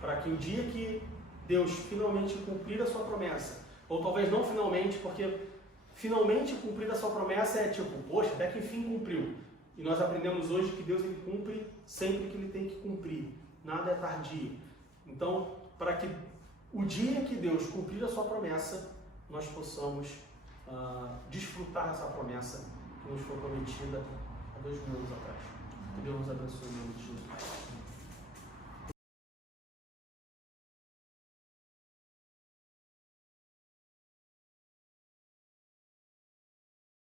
para que o dia que Deus finalmente cumprir a sua promessa, ou talvez não finalmente, porque finalmente cumprir a sua promessa é tipo, poxa, até que enfim cumpriu. E nós aprendemos hoje que Deus ele cumpre sempre que ele tem que cumprir. Nada é tardio. Então, para que o dia que Deus cumprir a sua promessa, nós possamos desfrutar dessa promessa que nos foi prometida há 2000 anos atrás. Que Deus nos abençoe em nome de Jesus.